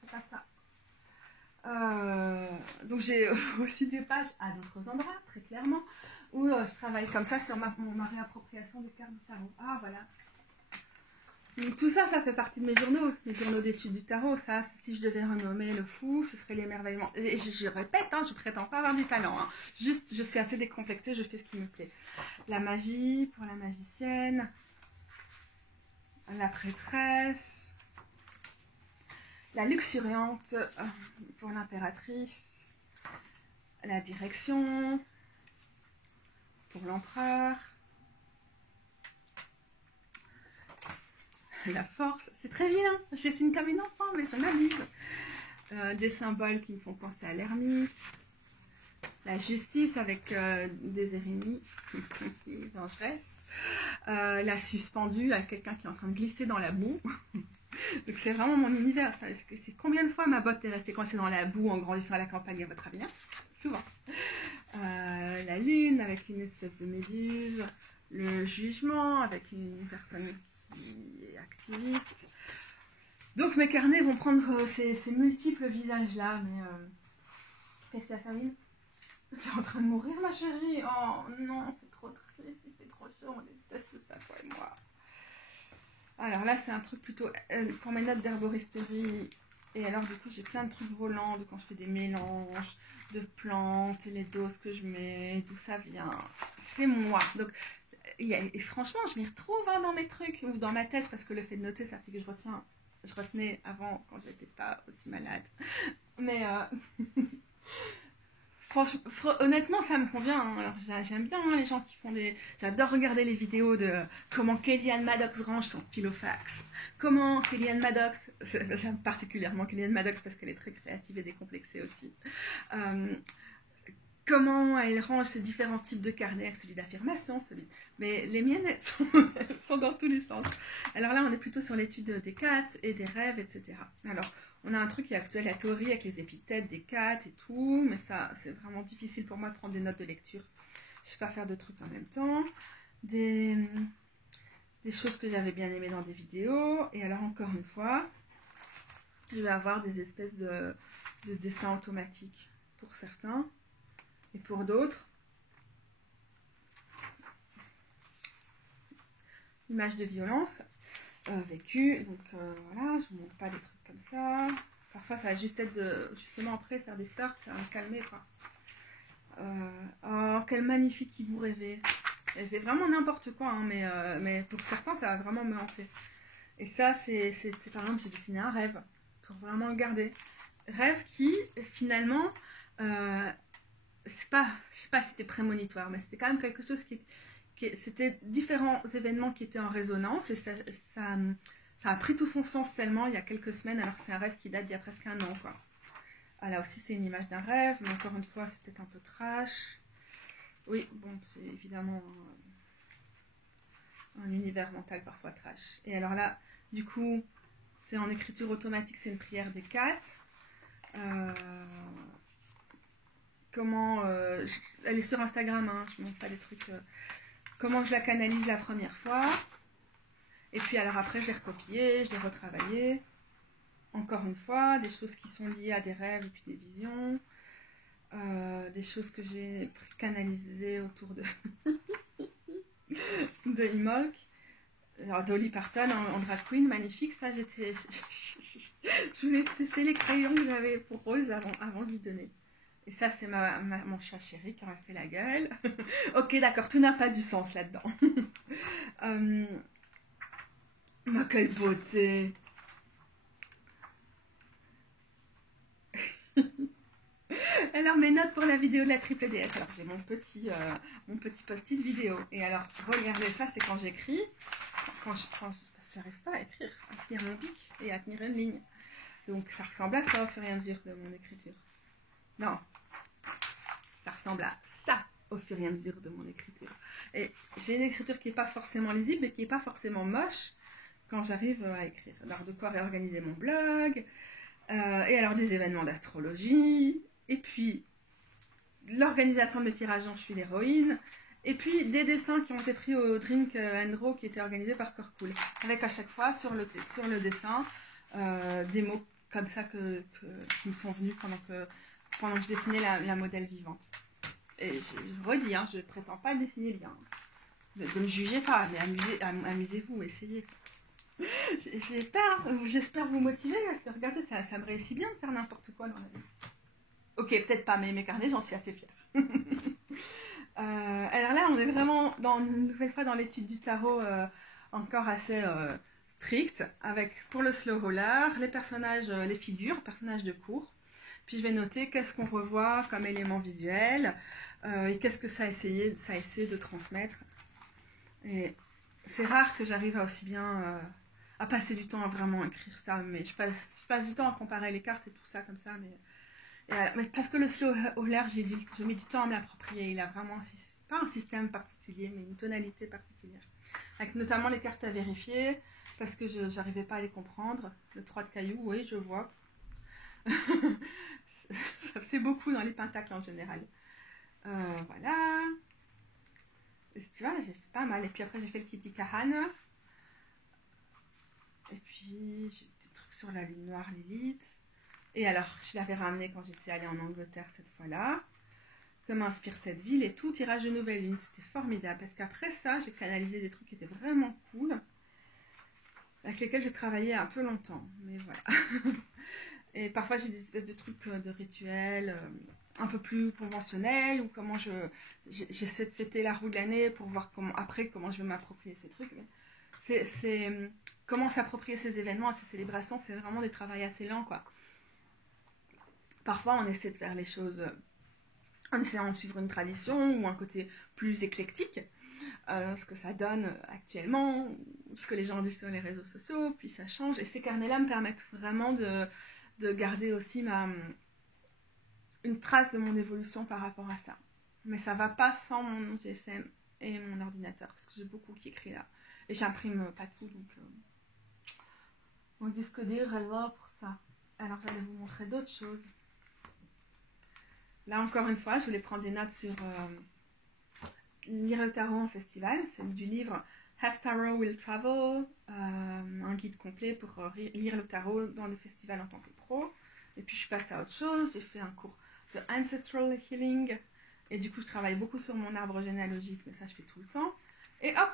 C'est pas ça. Donc j'ai aussi des pages à d'autres endroits, très clairement, où je travaille comme ça sur ma réappropriation des cartes du tarot. Ah, voilà. Donc, tout ça, ça fait partie de mes journaux d'études du tarot. Ça, si je devais renommer le fou, ce serait l'émerveillement. Et je répète, je prétends pas avoir du talent. Juste, je suis assez décomplexée, je fais ce qui me plaît. La magie pour la magicienne, la prêtresse, la luxuriante pour l'impératrice, la direction pour l'empereur, la force, c'est très vilain, je dessine comme une enfant, mais ça m'amuse. Des symboles qui me font penser à l'ermite, la justice avec des érémies vengeresses, la suspendue à quelqu'un qui est en train de glisser dans la boue. Donc c'est vraiment mon univers, ça. C'est combien de fois ma botte est restée coincée dans la boue en grandissant à la campagne à votre avis, hein? Souvent. La lune avec une espèce de méduse, le jugement avec une personne qui est activiste. Donc mes carnets vont prendre ces multiples visages-là, mais qu'est-ce qu'il y a, Sabine? T'es en train de mourir, ma chérie? Oh non, c'est trop triste, il fait trop chaud, on déteste ça, toi et moi. Alors là, c'est un truc plutôt pour mes notes d'herboristerie. Et alors, du coup, j'ai plein de trucs volants de quand je fais des mélanges de plantes et les doses que je mets, d'où ça vient. C'est moi. Donc, et franchement, je m'y retrouve dans mes trucs ou dans ma tête parce que le fait de noter, ça fait que je retenais avant quand j'étais pas aussi malade. Mais honnêtement, ça me convient. Alors, j'aime bien les gens qui font J'adore regarder les vidéos de comment Kellyanne Maddox range son filofax. Comment Kellyanne Maddox... J'aime particulièrement Kellyanne Maddox parce qu'elle est très créative et décomplexée aussi. Comment elle range ses différents types de carnets, celui d'affirmation, mais les miennes, elles sont dans tous les sens. Alors là, on est plutôt sur l'étude des cartes et des rêves, etc. Alors, on a un truc qui est actuel, la théorie avec les épithètes des cartes et tout, mais ça, c'est vraiment difficile pour moi de prendre des notes de lecture. Je ne sais pas faire deux trucs en même temps. Des choses que j'avais bien aimées dans des vidéos. Et alors, encore une fois, je vais avoir des espèces de dessins automatiques pour certains. Et pour d'autres, image de violence vécue. Donc voilà, je ne vous montre pas des trucs comme ça. Parfois, ça va juste être justement après faire des flirts, ça va me calmer quoi. Oh, quel magnifique hibou rêvé. C'est vraiment n'importe quoi, hein, mais pour certains, ça va vraiment me hanter. Et ça, c'est par exemple, j'ai dessiné un rêve pour vraiment le garder. Rêve qui, finalement, c'est pas, je sais pas si c'était prémonitoire, mais c'était quand même quelque chose c'était différents événements qui étaient en résonance et ça a pris tout son sens tellement il y a quelques semaines, alors que c'est un rêve qui date d'il y a presque un an, quoi. Ah, là aussi, c'est une image d'un rêve, mais encore une fois, c'est peut-être un peu trash. Oui, bon, c'est évidemment un univers mental parfois trash. Et alors là, du coup, C'est en écriture automatique, c'est une prière des 4. Elle est sur Instagram, hein, je ne montre pas des trucs. Comment je la canalise la première fois. Et puis alors après, je l'ai recopiée, je l'ai retravaillée. Encore une fois, des choses qui sont liées à des rêves et puis des visions. Des choses que j'ai canalisées autour de, de Imolk. Alors Dolly Parton en drag queen, magnifique. Ça, je voulais tester les crayons que j'avais pour Rose avant de lui donner. Et ça, c'est mon chat chéri qui aurait fait la gueule. Ok, d'accord, tout n'a pas du sens là-dedans. Mais quelle beauté! Alors, mes notes pour la vidéo de la triple DS. Alors, j'ai mon petit post-it vidéo. Et alors, regardez ça, c'est quand j'écris. Parce que j'arrive pas à écrire, à tenir mon pic et à tenir une ligne. Donc, ça ressemble à ça au fur et à mesure de mon écriture. Non, ça ressemble à ça au fur et à mesure de mon écriture. Et j'ai une écriture qui n'est pas forcément lisible, mais qui n'est pas forcément moche quand j'arrive à écrire. Alors, de quoi réorganiser mon blog, et alors des événements d'astrologie, et puis l'organisation de mes tirages, je suis l'héroïne, et puis des dessins qui ont été pris au Drink and Draw qui était organisé par Corcool, avec à chaque fois sur le dessin des mots comme ça qui me sont venus pendant que je dessinais la modèle vivante. Et je redis, hein, je ne prétends pas le dessiner bien. Ne me jugez pas, mais amusez-vous, essayez. J'espère vous motiver, parce que regardez, ça me réussit bien de faire n'importe quoi dans la vie. Ok, peut-être pas, mais mes carnets, j'en suis assez fière. Alors là, on est vraiment, une nouvelle fois, dans l'étude du tarot, encore assez stricte, avec, pour le slow roller, les personnages, les figures, personnages de cours. Puis je vais noter qu'est-ce qu'on revoit comme élément visuel, et qu'est-ce que ça essaie de transmettre. Et c'est rare que j'arrive à aussi bien à passer du temps à vraiment écrire ça, mais je passe du temps à comparer les cartes et tout ça comme ça, mais parce que le slow roller, j'ai mis du temps à me l'approprier. Il a vraiment pas un système particulier, mais une tonalité particulière, avec notamment les cartes à vérifier, parce que je n'arrivais pas à les comprendre. Le 3 de cailloux, oui, je vois. C'est beaucoup dans les pentacles en général. Voilà. Et tu vois, j'ai fait pas mal. Et puis après, j'ai fait le Kitty Kahan. Et puis, j'ai des trucs sur la lune noire, Lilith. Et alors, je l'avais ramené quand j'étais allée en Angleterre cette fois-là. Que m'inspire cette ville et tout. Tirage de nouvelle lune, c'était formidable. Parce qu'après ça, j'ai canalisé des trucs qui étaient vraiment cool. Avec lesquels j'ai travaillé un peu longtemps. Mais voilà. Et parfois, j'ai des espèces de trucs de rituels un peu plus conventionnels, ou comment j'essaie de fêter la roue de l'année pour voir comment je vais m'approprier ces trucs. Mais comment s'approprier ces événements, ces célébrations, c'est vraiment des travails assez lents, quoi. Parfois, on essaie de faire les choses en essayant de suivre une tradition ou un côté plus éclectique, ce que ça donne actuellement, ce que les gens disent sur les réseaux sociaux, puis ça change. Et ces carnets-là me permettent vraiment de garder aussi une trace de mon évolution par rapport à ça. Mais ça va pas sans mon GSM et mon ordinateur, parce que j'ai beaucoup qui écrit là. Et j'imprime pas tout, donc mon disque dur est là pour ça. Alors j'allais vous montrer d'autres choses. Là encore une fois, je voulais prendre des notes sur lire le tarot en festival. C'est du livre Have Tarot Will Travel, un guide complet pour lire le tarot dans le festival en tant que pro. Et puis je suis passée à autre chose, j'ai fait un cours de Ancestral Healing, et du coup je travaille beaucoup sur mon arbre généalogique, mais ça je fais tout le temps. Et hop,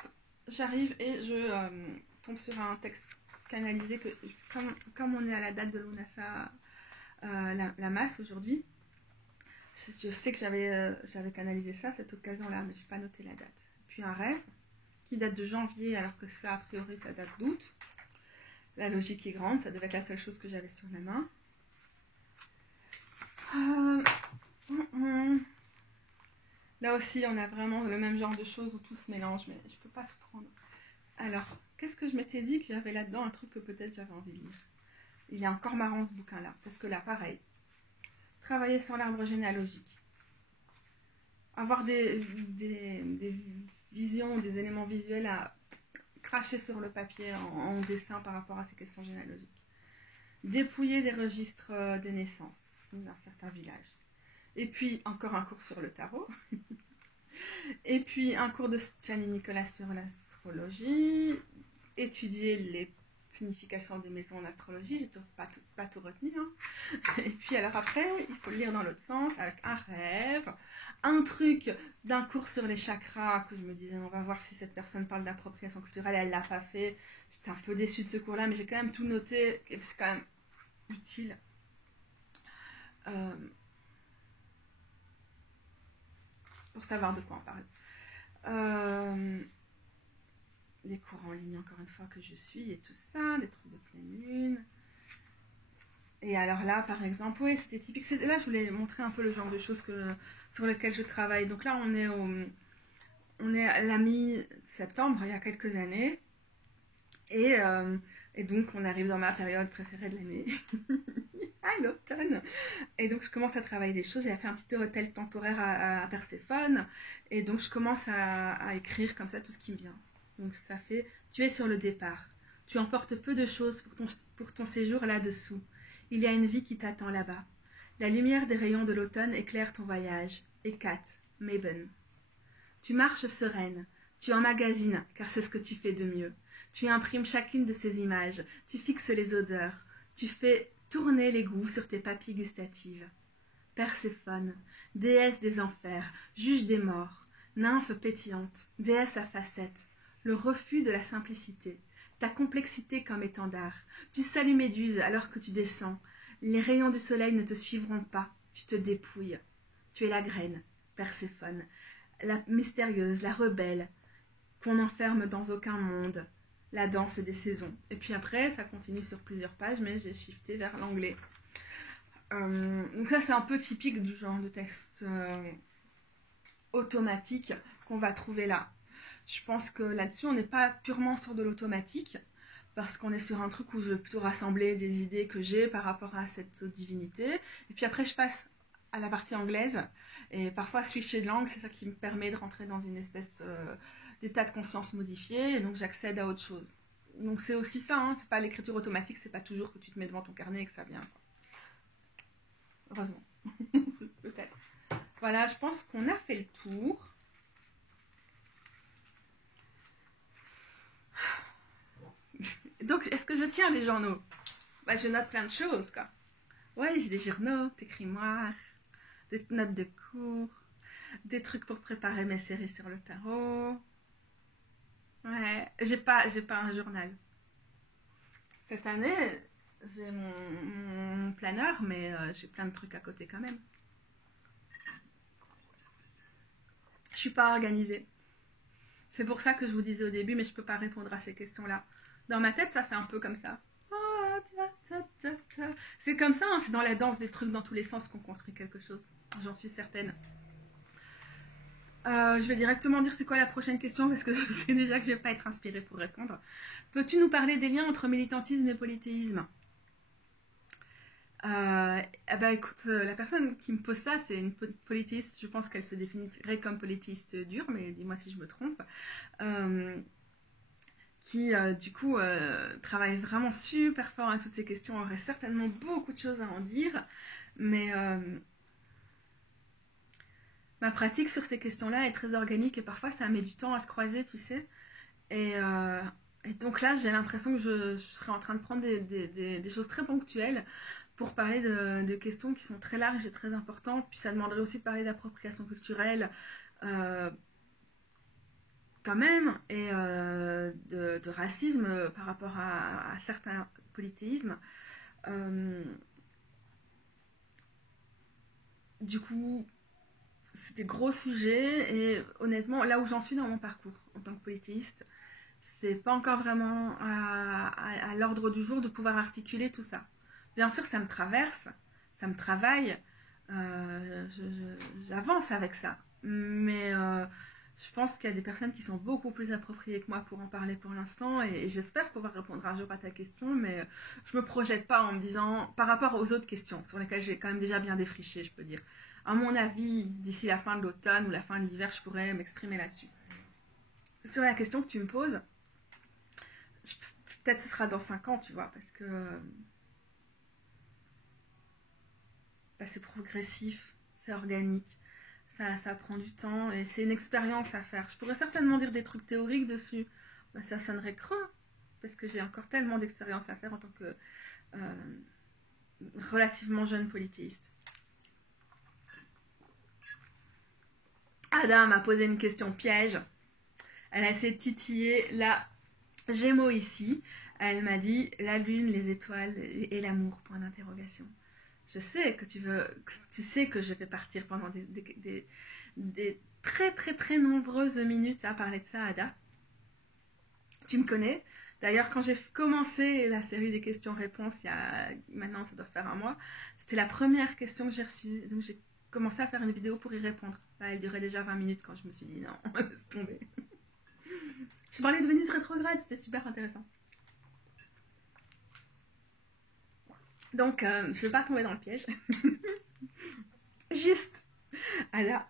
j'arrive et je tombe sur un texte canalisé, que comme on est à la date de Lunasa, la masse aujourd'hui, je sais que j'avais canalisé ça à cette occasion-là, mais je n'ai pas noté la date. Puis un rêve qui date de janvier, alors que ça, a priori, ça date d'août. La logique est grande, ça devait être la seule chose que j'avais sur la main. Là aussi, on a vraiment le même genre de choses où tout se mélange, mais je ne peux pas tout prendre. Alors, qu'est-ce que je m'étais dit que j'avais là-dedans, un truc que peut-être j'avais envie de lire. Il est encore marrant ce bouquin-là, parce que là, pareil, travailler sur l'arbre généalogique, avoir des visions, des éléments visuels à cracher sur le papier en dessin par rapport à ces questions généalogiques. dépouiller des registres des naissances d'un certain village. Et puis, encore un cours sur le tarot. Et puis, un cours de Tiani Nicolas sur l'astrologie. Étudier les significations des maisons en astrologie. J'ai toujours pas tout retenu. Hein. Et puis, alors après, il faut le lire dans l'autre sens, avec un rêve. Un truc d'un cours sur les chakras, que je me disais, on va voir si cette personne parle d'appropriation culturelle. Elle ne l'a pas fait. J'étais un peu déçue de ce cours-là, mais j'ai quand même tout noté. Et c'est quand même utile. Pour savoir de quoi on parle. Les cours en ligne, encore une fois, que je suis et tout ça, les trucs de pleine lune. Et alors là, par exemple, oui, c'était typique. Là, je voulais montrer un peu le genre de choses sur lesquelles je travaille. Donc là, on est à la mi-septembre, il y a quelques années. Et donc, on arrive dans ma période préférée de l'année. Ah, l'automne. Et donc, je commence à travailler des choses. J'ai fait un petit hôtel temporaire à Perséphone. Et donc, je commence à écrire comme ça tout ce qui me vient. Donc, ça fait, tu es sur le départ. Tu emportes peu de choses pour ton séjour là-dessous. Il y a une vie qui t'attend là-bas. La lumière des rayons de l'automne éclaire ton voyage. Hécate, Mabon. Tu marches sereine. Tu emmagasines, car c'est ce que tu fais de mieux. Tu imprimes chacune de ces images. Tu fixes les odeurs. Tu fais tourner les goûts sur tes papilles gustatives. Perséphone, déesse des enfers, juge des morts, nymphe pétillante, déesse à facettes, le refus de la simplicité, ta complexité comme étendard. Tu salues Méduse alors que tu descends. Les rayons du soleil ne te suivront pas, tu te dépouilles. Tu es la graine, Perséphone, la mystérieuse, la rebelle, qu'on n'enferme dans aucun monde, la danse des saisons. Et puis après, ça continue sur plusieurs pages, mais j'ai shifté vers l'anglais. Donc là, c'est un peu typique du genre de texte automatique qu'on va trouver là. Je pense que là-dessus, on n'est pas purement sur de l'automatique, parce qu'on est sur un truc où je vais plutôt rassembler des idées que j'ai par rapport à cette divinité. Et puis après, je passe à la partie anglaise, et parfois switcher de langue, c'est ça qui me permet de rentrer dans une espèce d'état de conscience modifié, et donc j'accède à autre chose. Donc c'est aussi ça, hein, c'est pas l'écriture automatique, c'est pas toujours que tu te mets devant ton carnet et que ça vient. Heureusement. Peut-être. Voilà, je pense qu'on a fait le tour. Donc, est-ce que je tiens des journaux? Bah, je note plein de choses, quoi. Ouais, j'ai des journaux, des grimoires, des notes de cours, des trucs pour préparer mes séries sur le tarot. Ouais, j'ai pas un journal. Cette année, j'ai mon planeur, mais j'ai plein de trucs à côté quand même. Je suis pas organisée. C'est pour ça que je vous disais au début, mais je peux pas répondre à ces questions-là. Dans ma tête, ça fait un peu comme ça. C'est comme ça, hein, c'est dans la danse des trucs dans tous les sens qu'on construit quelque chose. J'en suis certaine. Je vais directement dire c'est quoi la prochaine question parce que je sais déjà que je ne vais pas être inspirée pour répondre. Peux-tu nous parler des liens entre militantisme et polythéisme? Écoute, la personne qui me pose ça, c'est une polythéiste. Je pense qu'elle se définirait comme polythéiste dure, mais dis-moi si je me trompe. Qui du coup travaille vraiment super fort à toutes ces questions. On aurait certainement beaucoup de choses à en dire, mais ma pratique sur ces questions-là est très organique et parfois ça met du temps à se croiser, tu sais. Et donc là, j'ai l'impression que je serais en train de prendre des choses très ponctuelles pour parler de questions qui sont très larges et très importantes. Puis ça demanderait aussi de parler d'appropriation culturelle quand même, et de racisme par rapport à certains polythéismes. Du coup, c'est des gros sujets, et honnêtement, là où j'en suis dans mon parcours en tant que polythéiste, c'est pas encore vraiment à l'ordre du jour de pouvoir articuler tout ça. Bien sûr, ça me traverse, ça me travaille, j'avance avec ça, mais je pense qu'il y a des personnes qui sont beaucoup plus appropriées que moi pour en parler pour l'instant, et j'espère pouvoir répondre un jour à ta question, mais je me projette pas en me disant, par rapport aux autres questions sur lesquelles j'ai quand même déjà bien défriché, je peux dire. À mon avis, d'ici la fin de l'automne ou la fin de l'hiver, je pourrais m'exprimer là-dessus. Sur la question que tu me poses, peut-être ce sera dans 5 ans, tu vois, parce que bah, c'est progressif, c'est organique. Ça prend du temps et c'est une expérience à faire. Je pourrais certainement dire des trucs théoriques dessus. Bah, ça sonnerait creux parce que j'ai encore tellement d'expérience à faire en tant que relativement jeune polythéiste. Ada m'a posé une question piège. Elle a essayé de titiller la Gémeaux ici. Elle m'a dit la lune, les étoiles et l'amour, point d'interrogation. Je sais que tu sais que je vais partir pendant des très très très nombreuses minutes à parler de ça, Ada. Tu me connais. D'ailleurs, quand j'ai commencé la série des questions-réponses, maintenant ça doit faire un mois, c'était la première question que j'ai reçue. Donc j'ai commencé à faire une vidéo pour y répondre. Là, elle durait déjà 20 minutes quand je me suis dit non, laisse tomber. Je parlais de Vénus rétrograde, c'était super intéressant. Donc, je ne vais pas tomber dans le piège. Juste, Ada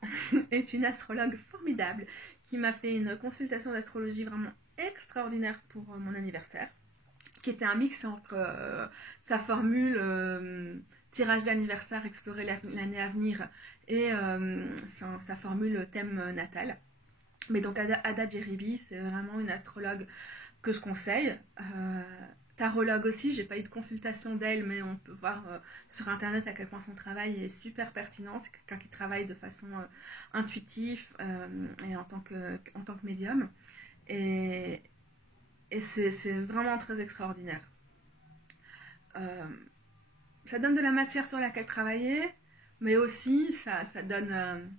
est une astrologue formidable qui m'a fait une consultation d'astrologie vraiment extraordinaire pour mon anniversaire, qui était un mix entre sa formule tirage d'anniversaire, explorer l'année à venir, et sa formule thème natal. Mais donc Ada Jeribi, c'est vraiment une astrologue que je conseille. Tarologue aussi, j'ai pas eu de consultation d'elle, mais on peut voir sur internet à quel point son travail est super pertinent. C'est quelqu'un qui travaille de façon intuitive et en tant que médium. Et c'est vraiment très extraordinaire. Ça donne de la matière sur laquelle travailler, mais aussi ça donne...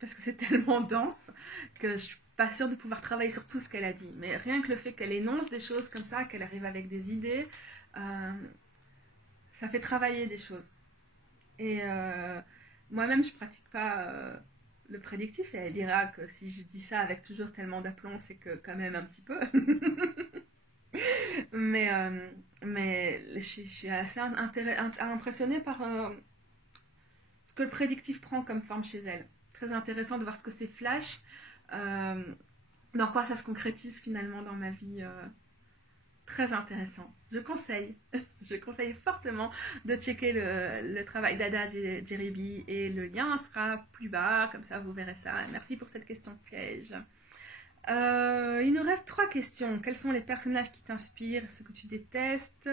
parce que c'est tellement dense que je suis pas sûre de pouvoir travailler sur tout ce qu'elle a dit. Mais rien que le fait qu'elle énonce des choses comme ça, qu'elle arrive avec des idées, ça fait travailler des choses. Et moi-même, je pratique pas le prédictif, et elle dira que si je dis ça avec toujours tellement d'aplomb, c'est que quand même un petit peu. mais je suis assez impressionnée par ce que le prédictif prend comme forme chez elle. Très intéressant de voir ce que c'est flash, dans quoi ça se concrétise finalement dans ma vie. Très intéressant. Je conseille fortement de checker le travail d'Ada Jeribi, et le lien sera plus bas, comme ça vous verrez ça. Merci pour cette question piège. Il nous reste 3 questions. Quels sont les personnages qui t'inspirent, ce que tu détestes?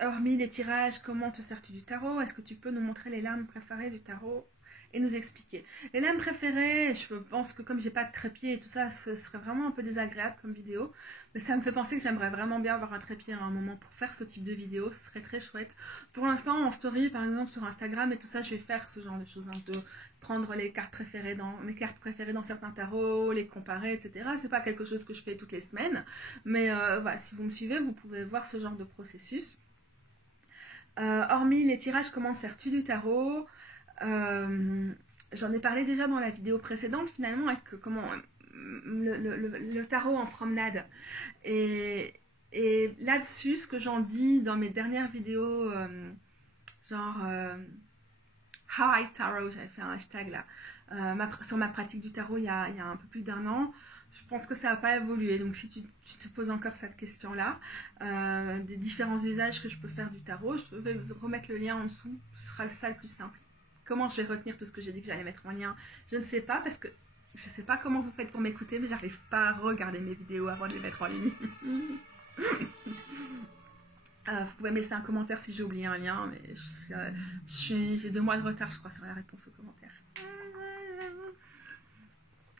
Hormis les tirages, comment te sers-tu du tarot? Est-ce que tu peux nous montrer les lames préférées du tarot et nous expliquer? Les lames préférées, je pense que comme j'ai pas de trépied et tout ça, ce serait vraiment un peu désagréable comme vidéo. Mais ça me fait penser que j'aimerais vraiment bien avoir un trépied à un moment pour faire ce type de vidéo. Ce serait très chouette. Pour l'instant, en story, par exemple, sur Instagram et tout ça, je vais faire ce genre de choses. Hein, de prendre mes cartes préférées dans certains tarots, les comparer, etc. C'est pas quelque chose que je fais toutes les semaines. Mais voilà, si vous me suivez, vous pouvez voir ce genre de processus. Hormis les tirages, comment sers-tu du tarot? J'en ai parlé déjà dans la vidéo précédente, finalement, avec comment le tarot en promenade. Et là-dessus, ce que j'en dis dans mes dernières vidéos, genre How I Tarot, j'avais fait un hashtag là, sur ma pratique du tarot il y a un peu plus d'1 an. Je pense que ça n'a pas évolué. Donc si tu te poses encore cette question-là, des différents usages que je peux faire du tarot, je vais remettre le lien en dessous. Ce sera ça le plus simple. Comment je vais retenir tout ce que j'ai dit que j'allais mettre en lien? Je ne sais pas, parce que je ne sais pas comment vous faites pour m'écouter, mais j'arrive pas à regarder mes vidéos avant de les mettre en ligne. Vous pouvez me laisser un commentaire si j'ai oublié un lien, mais j'ai 2 mois de retard, je crois, sur la réponse aux commentaires.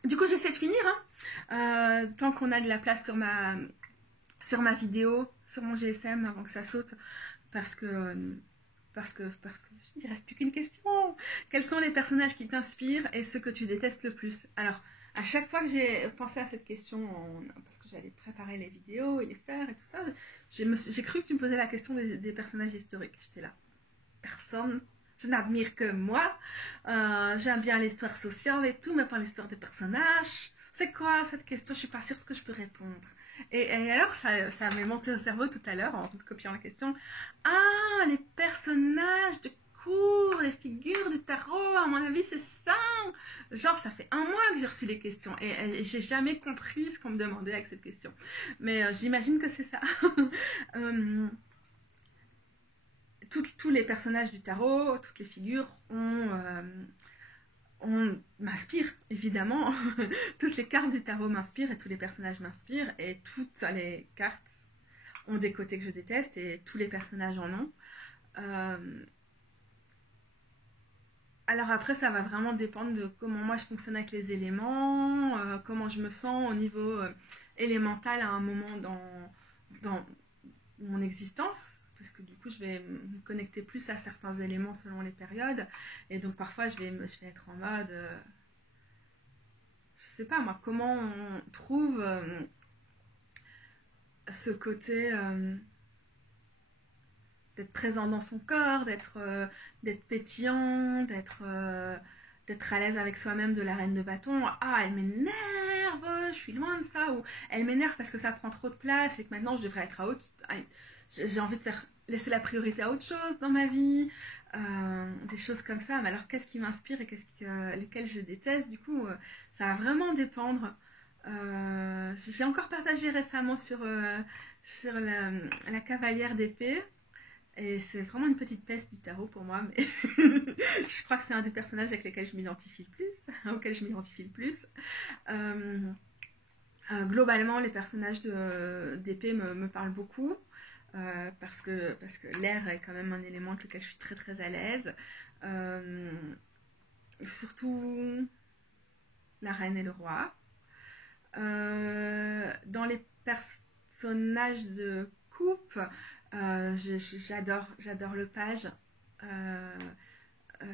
Du coup, j'essaie de finir, hein. Tant qu'on a de la place sur ma vidéo, sur mon GSM, avant que ça saute, parce que il ne reste plus qu'une question. Quels sont les personnages qui t'inspirent et ceux que tu détestes le plus? Alors, à chaque fois que j'ai pensé à cette question, parce que j'allais préparer les vidéos et les faire et tout ça, j'ai cru que tu me posais la question des personnages historiques. J'étais là. Personne. Je n'admire que moi. J'aime bien l'histoire sociale et tout, mais pas l'histoire des personnages. C'est quoi cette question? Je suis pas sûre de ce que je peux répondre. Et alors, ça m'est monté au cerveau tout à l'heure en copiant la question. Ah, les personnages de cours, les figures du tarot, à mon avis, c'est ça. Genre, ça fait 1 mois que j'ai reçu les questions et j'ai jamais compris ce qu'on me demandait avec cette question. Mais j'imagine que c'est ça. tous les personnages du tarot, toutes les figures m'inspirent, évidemment. Toutes les cartes du tarot m'inspirent et tous les personnages m'inspirent. Et toutes les cartes ont des côtés que je déteste et tous les personnages en ont. Alors après, ça va vraiment dépendre de comment moi je fonctionne avec les éléments, comment je me sens au niveau élémental à un moment dans mon existence. Parce que du coup, je vais me connecter plus à certains éléments selon les périodes. Et donc parfois, je vais être en mode... je sais pas moi, comment on trouve ce côté... d'être présent dans son corps, d'être pétillant, d'être à l'aise avec soi-même de la reine de bâton. Ah, elle m'énerve, je suis loin de ça. Ou elle m'énerve parce que ça prend trop de place et que maintenant je devrais être à autre... J'ai envie de laisser la priorité à autre chose dans ma vie. Des choses comme ça. Mais alors, qu'est-ce qui m'inspire et lesquels je déteste? Du coup, ça va vraiment dépendre. J'ai encore partagé récemment sur la cavalière d'épée. Et c'est vraiment une petite peste du tarot pour moi, mais je crois que c'est un des personnages avec lesquels je m'identifie le plus, globalement, les personnages d'épée me parlent beaucoup, parce que l'air est quand même un élément avec lequel je suis très très à l'aise. Surtout la reine et le roi. Dans les personnages de coupe, j'adore le page.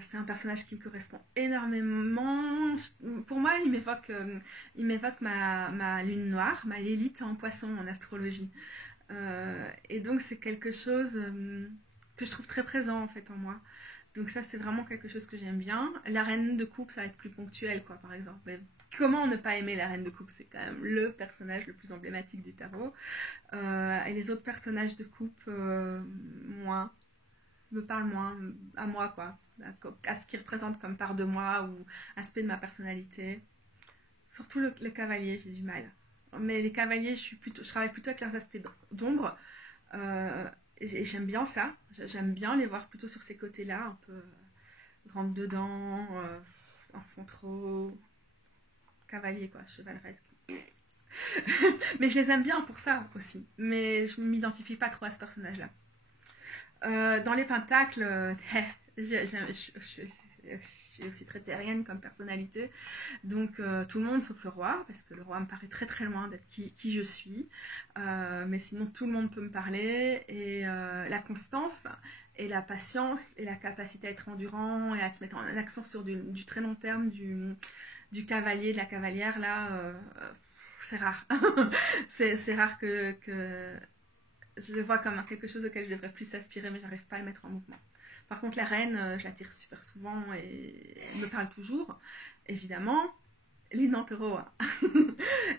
C'est un personnage qui me correspond énormément. Pour moi, il m'évoque ma lune noire, ma Lilith en poisson en astrologie. Et donc c'est quelque chose que je trouve très présent en fait en moi. Donc ça, c'est vraiment quelque chose que j'aime bien. La reine de coupe, ça va être plus ponctuel, quoi, par exemple. Mais comment ne pas aimer la reine de coupe? C'est quand même le personnage le plus emblématique du tarot. Et les autres personnages de coupe, me parlent moins à moi, quoi. À ce qu'ils représentent comme part de moi ou aspect de ma personnalité. Surtout le cavalier, j'ai du mal. Mais les cavaliers, je travaille plutôt avec leurs aspects d'ombre. Et j'aime bien ça. J'aime bien les voir plutôt sur ces côtés-là, un peu rentre dedans, enfant trop cavalier, quoi, chevaleresque. Mais je les aime bien pour ça aussi. Mais je ne m'identifie pas trop à ce personnage-là. Dans les pentacles, je suis aussi très terrienne comme personnalité. Donc tout le monde sauf le roi, parce que le roi me paraît très très loin d'être qui je suis. Mais sinon tout le monde peut me parler. Et la constance et la patience et la capacité à être endurant et à se mettre en action sur du très long terme du cavalier, de la cavalière, là, c'est rare. c'est rare que je le vois comme quelque chose auquel je devrais plus aspirer, mais j'arrive pas à le mettre en mouvement. Par contre, la reine, je la tire super souvent et elle me parle toujours, évidemment. Lune en taureau. Hein.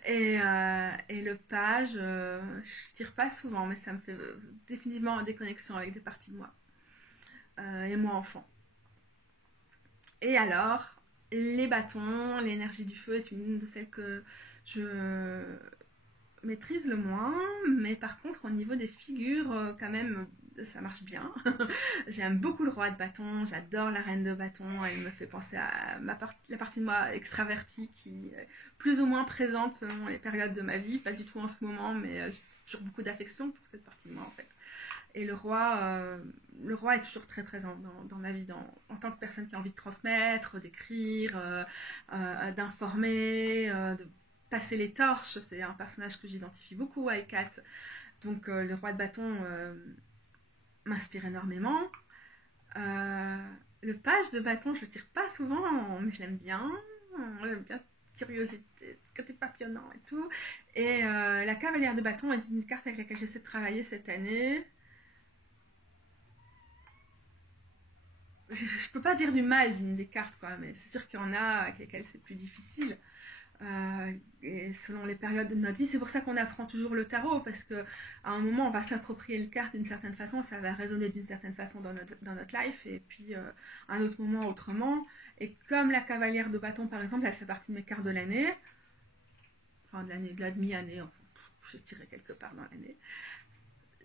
et le page, je tire pas souvent, mais ça me fait définitivement des connexions avec des parties de moi. Et moi, enfant. Et alors, les bâtons, l'énergie du feu est une de celles que je maîtrise le moins, mais par contre au niveau des figures quand même ça marche bien. J'aime beaucoup le roi de bâton, j'adore la reine de bâton, elle me fait penser à la partie de moi extravertie qui est plus ou moins présente selon les périodes de ma vie, pas du tout en ce moment, mais j'ai toujours beaucoup d'affection pour cette partie de moi en fait. Et le roi est toujours très présent dans ma vie, en tant que personne qui a envie de transmettre, d'écrire, d'informer, de passer les torches. C'est un personnage que j'identifie beaucoup à Eckhart. Donc le roi de bâton m'inspire énormément. Le page de bâton, je le tire pas souvent, mais je l'aime bien. J'aime bien cette curiosité, côté papillonnant et tout. Et la cavalière de bâton est une carte avec laquelle j'essaie de travailler cette année. Je peux pas dire du mal d'une des cartes, quoi, mais c'est sûr qu'il y en a avec lesquelles c'est plus difficile. Et selon les périodes de notre vie, c'est pour ça qu'on apprend toujours le tarot, parce qu'à un moment on va s'approprier le carte d'une certaine façon, ça va résonner d'une certaine façon dans notre life, et puis à un autre moment autrement. Et comme la cavalière de bâton par exemple, elle fait partie de mes cartes de l'année, enfin de la demi-année, enfin, je tirais quelque part dans l'année,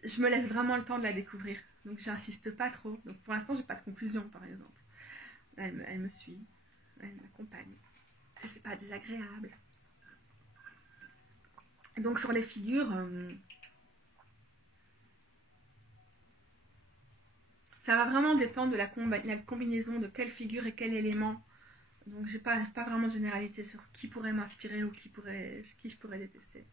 je me laisse vraiment le temps de la découvrir. Donc j'insiste pas trop. Donc pour l'instant, j'ai pas de conclusion, par exemple. Elle me suit, elle m'accompagne. Et c'est pas désagréable. Donc sur les figures, ça va vraiment dépendre de la combinaison de quelle figure et quel élément. Donc j'ai pas vraiment de généralité sur qui pourrait m'inspirer ou qui je pourrais détester.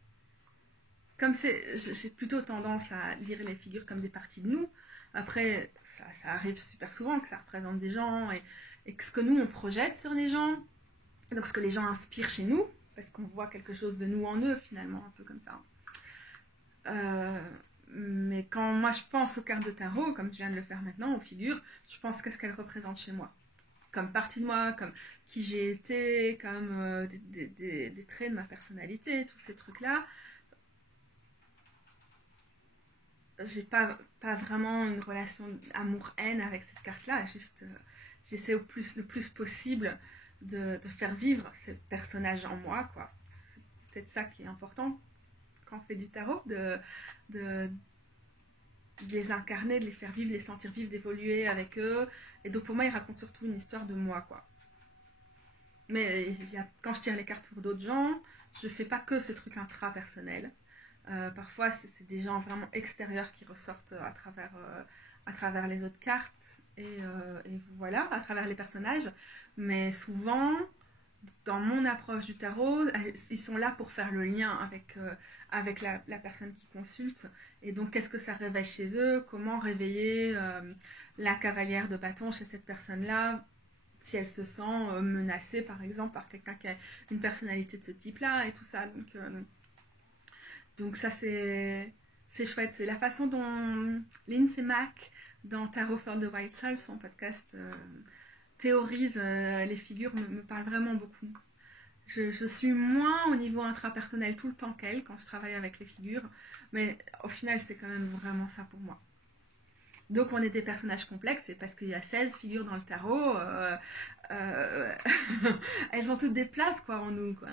Comme j'ai plutôt tendance à lire les figures comme des parties de nous. Après, ça arrive super souvent que ça représente des gens et que ce que nous on projette sur les gens, donc ce que les gens inspirent chez nous, parce qu'on voit quelque chose de nous en eux finalement, un peu comme ça. Mais quand moi je pense aux cartes de tarot, comme je viens de le faire maintenant, aux figures, je pense qu'est-ce qu'elles représentent chez moi. Comme partie de moi, comme qui j'ai été, comme des traits de ma personnalité, tous ces trucs-là. J'ai pas vraiment une relation amour-haine avec cette carte-là, juste j'essaie le plus possible de faire vivre ces personnages en moi, quoi. C'est peut-être ça qui est important quand on fait du tarot, de les incarner, de les faire vivre, de les sentir vivre, d'évoluer avec eux. Et donc pour moi, ils racontent surtout une histoire de moi, quoi. Mais quand je tire les cartes pour d'autres gens, je fais pas que ce truc intra-personnel. Parfois, c'est des gens vraiment extérieurs qui ressortent à travers les autres cartes. Et voilà, à travers les personnages. Mais souvent, dans mon approche du tarot, ils sont là pour faire le lien avec la personne qui consulte. Et donc, qu'est-ce que ça réveille chez eux? Comment réveiller la cavalière de bâton chez cette personne-là, si elle se sent menacée, par exemple, par quelqu'un qui a une personnalité de ce type-là et tout ça. Donc ça, c'est chouette. C'est la façon dont Lindsay Mack, dans Tarot for the White Soul, son podcast, théorise les figures, me parle vraiment beaucoup. Je suis moins au niveau intrapersonnel tout le temps qu'elle quand je travaille avec les figures, mais au final, c'est quand même vraiment ça pour moi. Donc, on est des personnages complexes, c'est parce qu'il y a 16 figures dans le tarot. Elles ont toutes des places, quoi, en nous, quoi.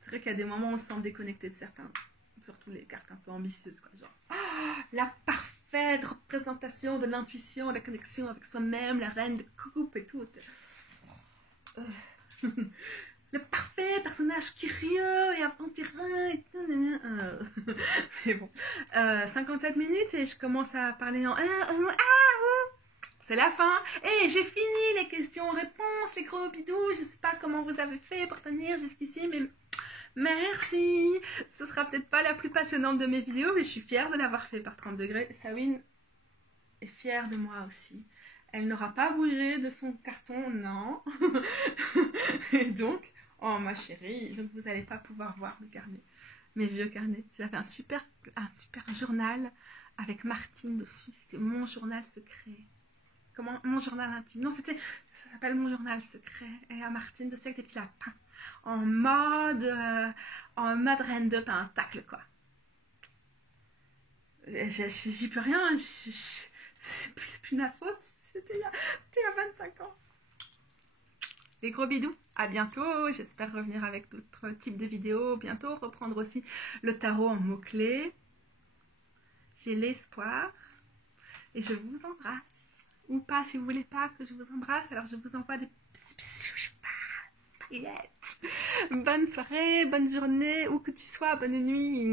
C'est vrai qu'il y a des moments où on se sent déconnecté de certains, surtout les cartes un peu ambitieuses, quoi. Genre, la parfaite représentation de l'intuition, la connexion avec soi-même, la reine de coupe et tout. Le parfait personnage curieux et aventureux et tout. Mais bon, 57 minutes et je commence à parler en... C'est la fin. Et j'ai fini les questions-réponses, les gros bidous. Je sais pas comment vous avez fait pour tenir jusqu'ici, mais merci. Ce sera peut-être pas la plus passionnante de mes vidéos, mais je suis fière de l'avoir fait par 30 degrés. Sawin est fière de moi aussi. Elle n'aura pas bougé de son carton, non. Et donc, oh ma chérie, donc vous n'allez pas pouvoir voir mes carnets, mes vieux carnets. J'avais un super journal avec Martine dessus. C'était mon journal secret. Comment? Mon journal intime. Non, ça s'appelle mon journal secret. Et à Martine dessus avec des petits lapins. En mode reine de pentacle, quoi. J'y peux rien. C'est plus ma faute. C'était il y a 25 ans. Les gros bidous, à bientôt. J'espère revenir avec d'autres types de vidéos. Bientôt reprendre aussi le tarot en mots-clés. J'ai l'espoir. Et je vous embrasse. Ou pas, si vous voulez pas que je vous embrasse, alors je vous envoie des petits paillettes. Bonne soirée, bonne journée, où que tu sois, bonne nuit.